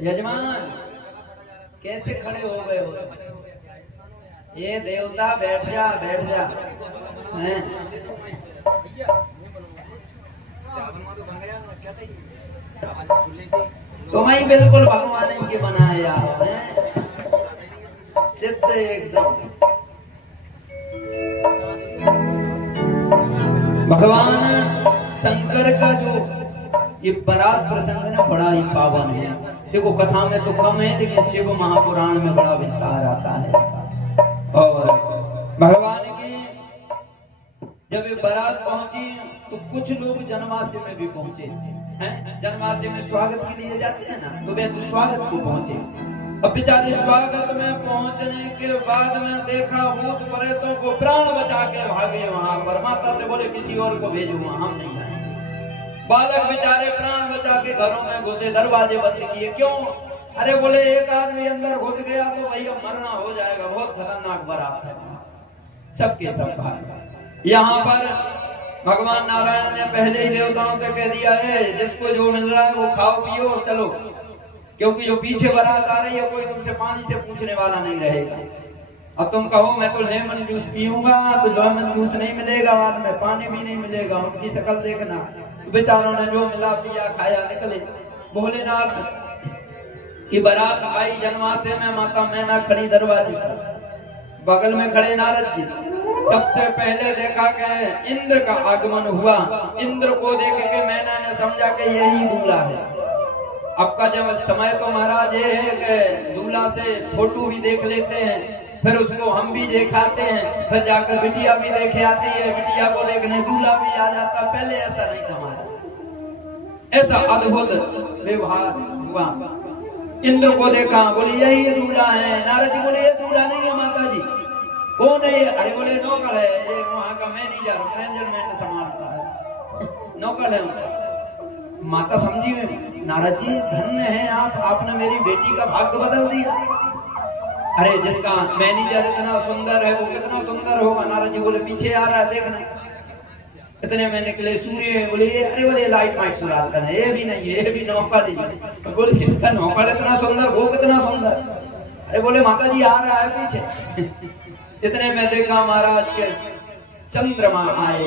यजमान कैसे खड़े हो गए हो? ये देवता बैठ जा हैं? तुम ही बिल्कुल भगवान इनके बनाए यार, चित्त एकदम भगवान शंकर का जो ये बारात प्रसंग है ना बड़ा ही पावन है। देखो कथा में तो कम है लेकिन शिव महापुराण में बड़ा विस्तार आता है इसका। और भगवान की जब ये बारात पहुंची तो कुछ लोग जनवासी में भी पहुंचे हैं। जनवासी में स्वागत के लिए जाते हैं ना, तो वैसे स्वागत को पहुंचे। अब बेचारे स्वागत में पहुंचने के बाद में देखा भूत प्रेतों को प्राण बचा के भागे वहां पर। माता से बोले किसी और को भेजो, वहां हम नहीं आएंगे। बालक बेचारे प्राण बचा के घरों में घुसे, दरवाजे बंद किए। क्यों? अरे बोले एक आदमी अंदर घुस गया तो भैया मरना हो जाएगा, बहुत खतरनाक बारात है। सबके सब भाग। यहाँ पर भगवान नारायण ने पहले ही देवताओं से कह दिया है जिसको जो मिल रहा है वो खाओ पियो और चलो, क्योंकि जो पीछे बारात आ रही है कोई तुमसे पानी से पूछने वाला नहीं रहेगा। अब तुम कहो मैं तो लेमन जूस पीऊंगा तो लेमन जूस नहीं मिलेगा, बाद में पानी भी नहीं मिलेगा। उनकी शक्ल देखना। बेचारों ने जो मिला पिया खाया निकले। भोलेनाथ की बारात आई जनवासे में। माता मैना खड़ी दरवाजे पर, बगल में खड़े नारद जी। सबसे पहले देखा कि इंद्र का आगमन हुआ। इंद्र को देख के मैना ने समझा कि यही दूल्हा है। अब का जब समय तो महाराज ये है कि दूल्हा से फोटो भी देख लेते हैं, फिर उसको हम भी दिखाते हैं, फिर जाकर बिटिया भी देखे आती है, बिटिया को देखने दूल्हा भी आ जाता। पहले ऐसा नहीं था महाराज। ऐसा अद्भुत व्यवहार हुआ। इंद्र को देखा, बोले यही दूल्हा है। नारद जी बोले ये दूल्हा नहीं है माता जी। कौन है? अरे बोले नौकर है, ये वहां का मैनेजर मैनेजमेंट संभालता है, नौकर है उनका। माता समझी में, नारद जी धन्य है आप, आपने मेरी बेटी का भाग्य बदल दिया। अरे जिसका मैनेजर इतना सुंदर है वो कितना सुंदर होगा। नारद जी बोले पीछे आ रहा है देखना। इतने में निकले सूर्य। बोले ये, अरे बोले लाइट माइट सुराता है, ये भी नहीं, ये भी नौकर नहीं। बोले किसका नौकर इतना सुंदर, वो कितना सुंदर। अरे बोले माता जी आ रहा है पीछे। इतने में देखा महाराज के चंद्रमा आए।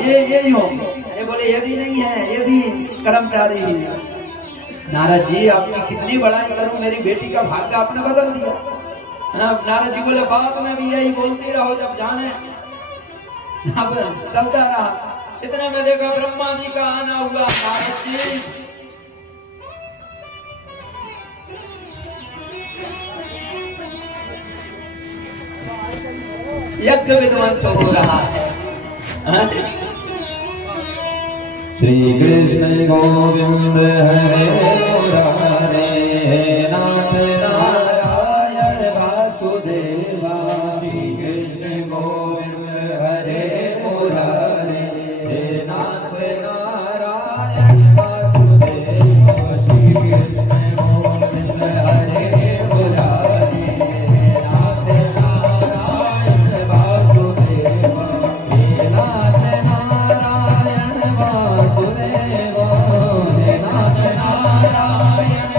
ये ही होंगे। अरे बोले ये भी नहीं है, ये भी कर्मचारी ही है। नारद जी आपकी कितनी बड़ाई करूं, मेरी बेटी का भाग्य आपने बदल दिया। नारद जी बोले बाद में भी यही बोलते रहो जब जाने। अब चलता रहा। इतने में देखा ब्रह्मा जी का आना हुआ। नारद जी यज्ञ विध्वंस हो रहा है। श्री कृष्ण गोविंद हरे मुरारे, नाथ नारायण वासुदेवा। श्री कृष्ण गोविंद हरे मुरारे, नाथ नारायण वासुदेवा। श्री कृष्ण गोविंद हरे मुरारे, नाथ नारायण वासुदेवा। नाथ नारायण वासुदेवा, नाथ नारायण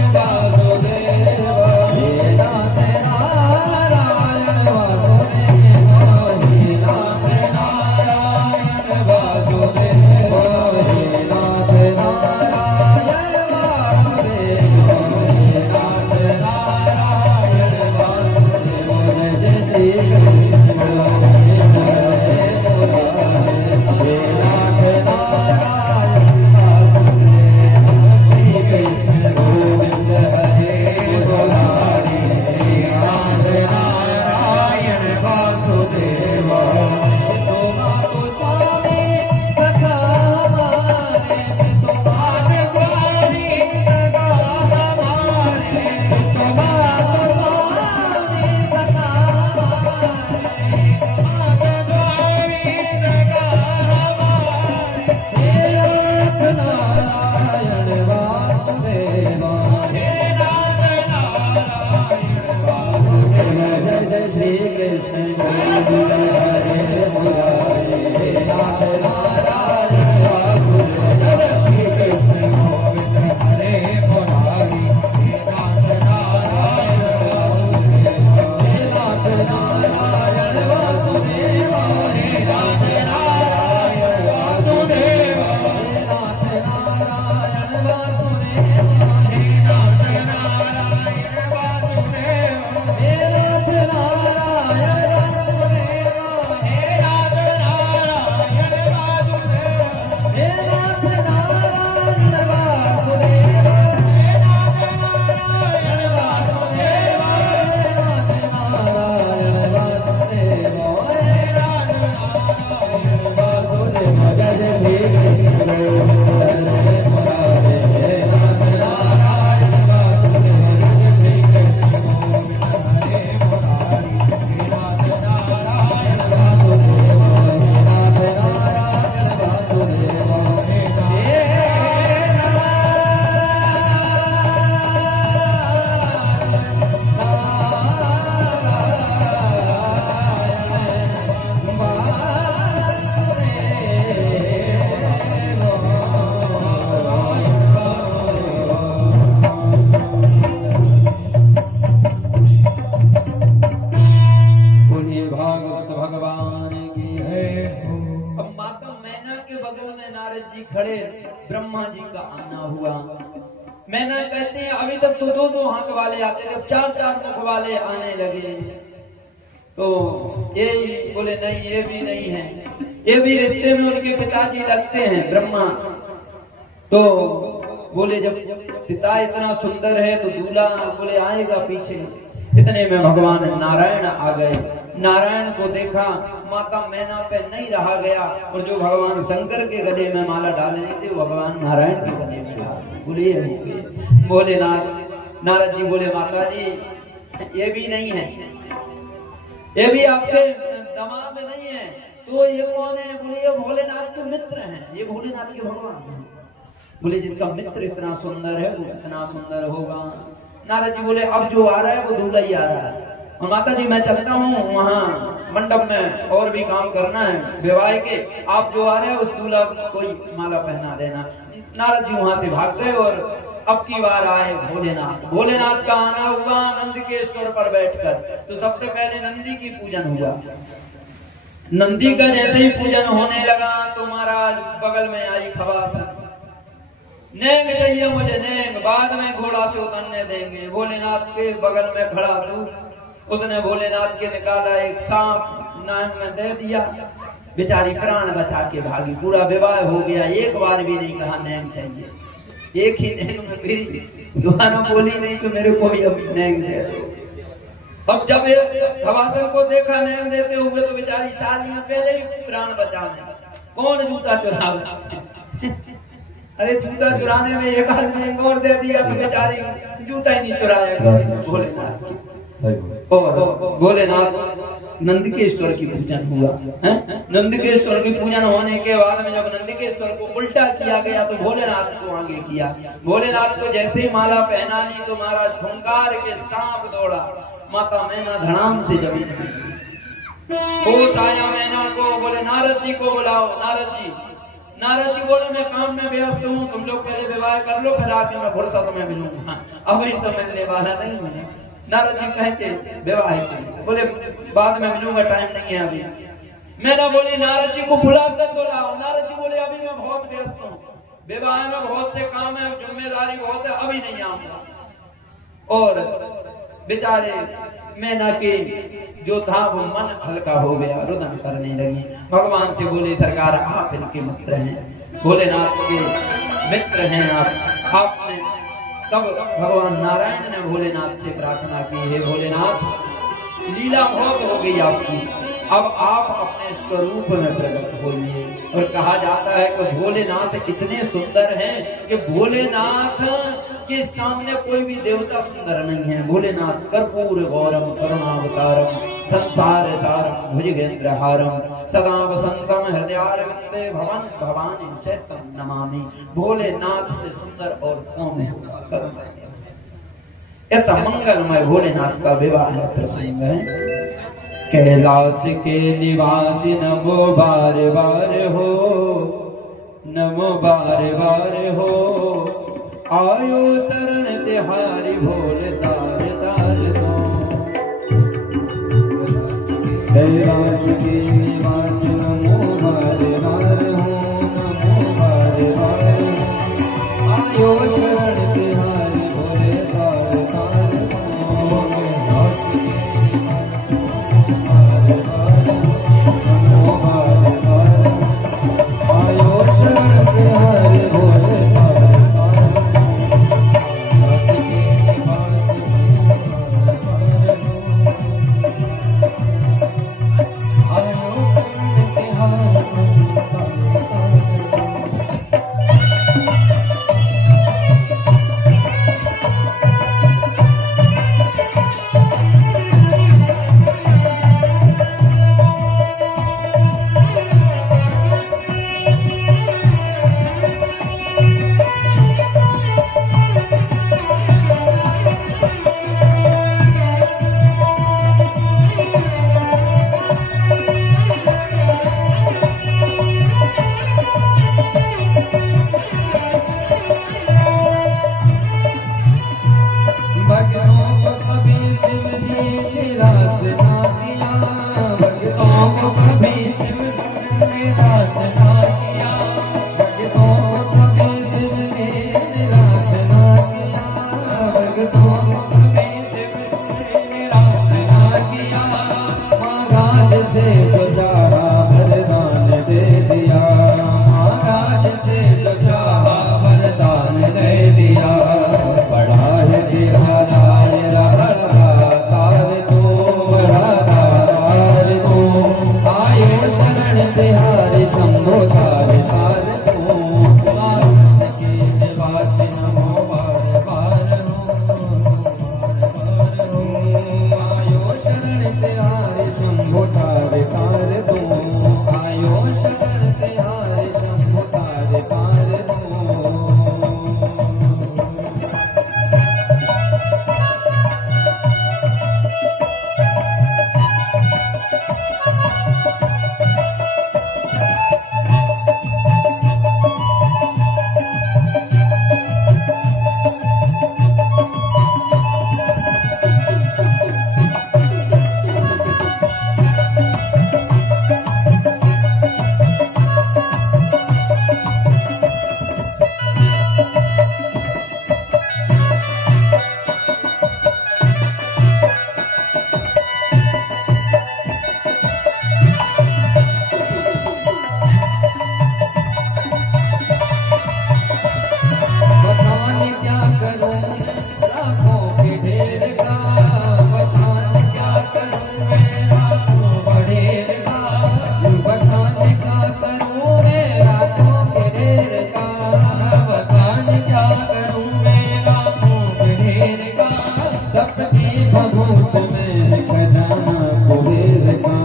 जी का आना हुआ। मैना कहते हैं अभी तक तो दो दो हाथ वाले आते थे, चार चार मुख वाले आने लगे। तो ये बोले नहीं, ये भी नहीं है, ये भी रिश्ते में उनके पिताजी लगते हैं ब्रह्मा। तो बोले जब पिता इतना सुंदर है तो दूल्हा बोले आएगा पीछे। इतने में भगवान नारायण आ गए। नारायण को देखा, माता मैना पे नहीं रहा गया, और जो भगवान शंकर के गले में माला डालने थे वो भगवान नारायण के गले में बोले भोलेनाथ। नारद जी बोले माता जी ये भी नहीं है, ये भी आपके दामाद नहीं है, तो ये कौन है? बोले ये भोलेनाथ के मित्र हैं, ये भोलेनाथ के भगवान हैं। बोले जिसका मित्र इतना सुंदर है वो कितना सुंदर होगा। नारद जी बोले अब जो आ रहा है वो दूल्हा ही आ रहा है, और माता जी मैं चलता हूँ वहाँ मंडप में और भी काम करना है विवाह के, आप जो आ रहे हैं उस दूल्हा कोई माला पहना देना। नारद जी वहां से भाग गए और अब की बार आए भोलेनाथ। भोलेनाथ का आना हुआ नंद के स्वर पर बैठकर। तो सबसे पहले नंदी की पूजन हुआ। नंदी का जैसे ही पूजन होने लगा तो महाराज बगल में आई खवास, नेंग चाहिए मुझे नेंग, बाद में घोड़ा से उतरने देंगे। भोलेनाथ के बगल में खड़ा तू, उसने भोलेनाथ के निकाला एक सांप नाक में दे दिया, बेचारी प्राण बचा के भागी। पूरा विवाह हो गया, एक बार भी नहीं कहा नेंग चाहिए, एक ही नेंग में फिर दोबारा बोली नहीं तो मेरे को भी अभी नेंग दे दो। अब जब खवासन को देखा नेंग देते हुए तो बेचारी साली में पहले ही प्राण बचाने, कौन जूता चुरा अरे जूता चुराने में एक आदमी और दे दिया तो बेचारी जूता ही नहीं चुराया भोलेनाथ। और भोलेनाथ नंदकेश्वर की पूजन हुआ है। नंदकेश्वर की पूजन होने के बाद में जब नंदकेश्वर को उल्टा किया गया तो भोलेनाथ को आगे किया। भोलेनाथ को जैसे ही माला पहनानी तो महाराज खूंखार के सांप दौड़ा, माता मैना धड़ाम से जमीन होश आया मैना को। बोले नारद जी को बुलाओ। नारद जी बोले मैं काम में व्यस्त हूँ, तुम लोग पहले विवाह कर लो, फिर आके मैं फुर्सत में मिलूंगा, अभी तो मिलने वाला नहीं हूँ। नारद जी कहते विवाह के, बोले बाद में मिलूंगा, टाइम नहीं है अभी। मैंने बोली नारद जी को बुला कर तो लाओ। नारद जी बोले अभी मैं बहुत व्यस्त हूँ, विवाह में बहुत से काम है, जिम्मेदारी बहुत है, अभी नहीं आऊंगा। और बेचारे मैना के जो था वो मन हल्का हो गया, रुदन करने लगी। भगवान से बोले सरकार आप इनके मित्र हैं, भोलेनाथ के मित्र हैं आप। आपने तब भगवान नारायण ने भोलेनाथ से प्रार्थना की, है भोलेनाथ लीला बहुत हो गई आपकी, अब आप अपने स्वरूप में प्रकट होइए। और कहा जाता है कि भोलेनाथ इतने सुंदर हैं कि भोलेनाथ के सामने कोई भी देवता सुंदर नहीं है। भोलेनाथ कर्पूर गौरम करुणावतारम संसार सारम भुजगेंद्रहारम सदा वसंतम हृदयारविंदे भवन भवानी शैतम नमामि। भोलेनाथ से सुंदर और कौन है? ऐसा मंगलमय भोलेनाथ का विवाह प्रसंग है। कैलाश के निवासी नमो बार बार हो, नमो बार बार हो, आयो शरण तिहारी भोले दार दार दो। कैलाश के निवासी नमो बार बार हो, नमो बार बार हो, आयो शरण तिहारी भोले दार दार दो। भभूत में खजाना कुबेर का,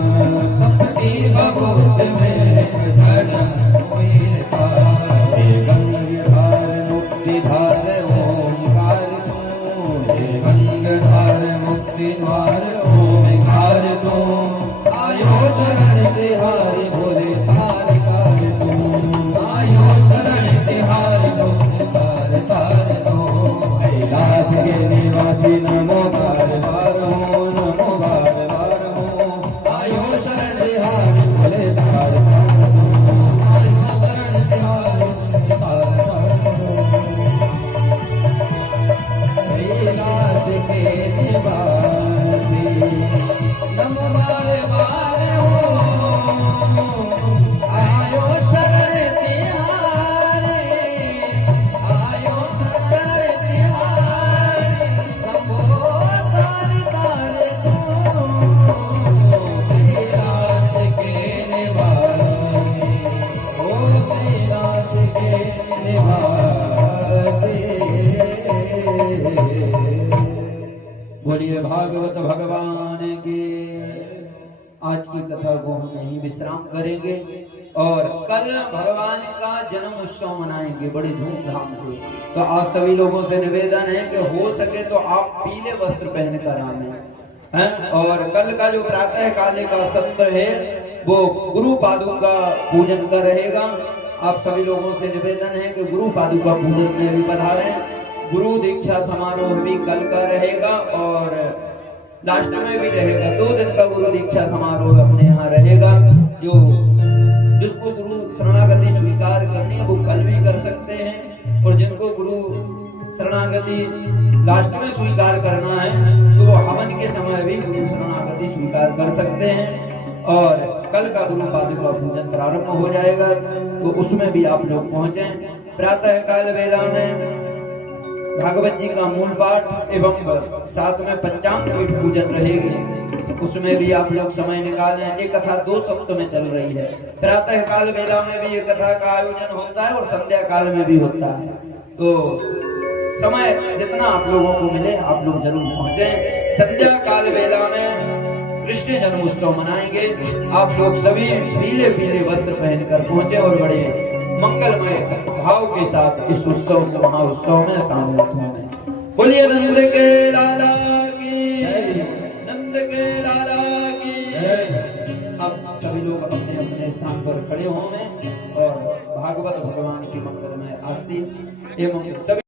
तपती भभूत में खजाना कुबेर का। हे गंगाधार मुक्तिधार ओंकार तू, हे गंगाधार मुक्तिधार ओंकार तू। आयो शरण तिहारी भोले तार तार तू, आयो शरण तिहारी भोले तार तार तू। कैलाश के निवासी नमो बार बार हो, नमो बार बार हो। आयो शरण तिहारी भोले तार तार तू, आयो शरण तिहारी भोले तार तार तू। कैलाश के निवासी नमो बार बार हो, आयो शरण तिहारी, आयो शरण तिहारी, नमो तार तार तू। कैलाश के निवासी, ओ कैलाश के निवासी। बोलिए भागवत भगवान की। आज की कथा को हम यहीं विश्राम करेंगे और कल भगवान का जन्म उत्सव मनाएंगे बड़ी धूमधाम से। तो आप सभी लोगों से निवेदन है कि हो सके तो आप पीले वस्त्र पहनकर आए हैं। और कल का जो प्रातः काले का सत्र है वो गुरु पादुका पूजन का रहेगा। आप सभी लोगों से निवेदन है कि गुरु पादुका पूजन में भी पधारें। गुरु दीक्षा समारोह भी कल का रहेगा और लास्ट में भी रहेगा। 2 दिन का गुरु दीक्षा समारोह अपने यहाँ रहेगा। जिसको गुरु शरणागति स्वीकार करनी है वो कल भी कर सकते हैं, और जिनको गुरु शरणागति लास्ट में स्वीकार करना है तो वो हवन के समय भी गुरु शरणागति स्वीकार कर सकते हैं। और कल का गुरु पादुका पूजन प्रारंभ हो जाएगा, तो उसमें भी आप लोग पहुंचे। प्रातः काल वेला में भागवत जी का मूल पाठ एवं साथ में पंचांग पीठ पूजन रहेगी, उसमें भी आप लोग समय निकालें। एक कथा 2 सप्त में चल रही है। प्रातः काल वेला में भी एक कथा का आयोजन होता है और संध्या काल में भी होता है। तो समय जितना आप लोगों को मिले आप लोग जरूर पहुंचे। संध्या काल वेला में कृष्ण जन्मोत्सव मनाएंगे। आप लोग सभी पीले पीले वस्त्र पहनकर पहुंचे और बड़े मंगलमय भाव के साथ इस उत्सव महाउत्सव में शामिल हों। बोलिए नंद के लाला की, नंद के लाला की। अब सभी लोग अपने अपने स्थान पर खड़े हों और भागवत भगवान की मंगलमय आरती एवं सभी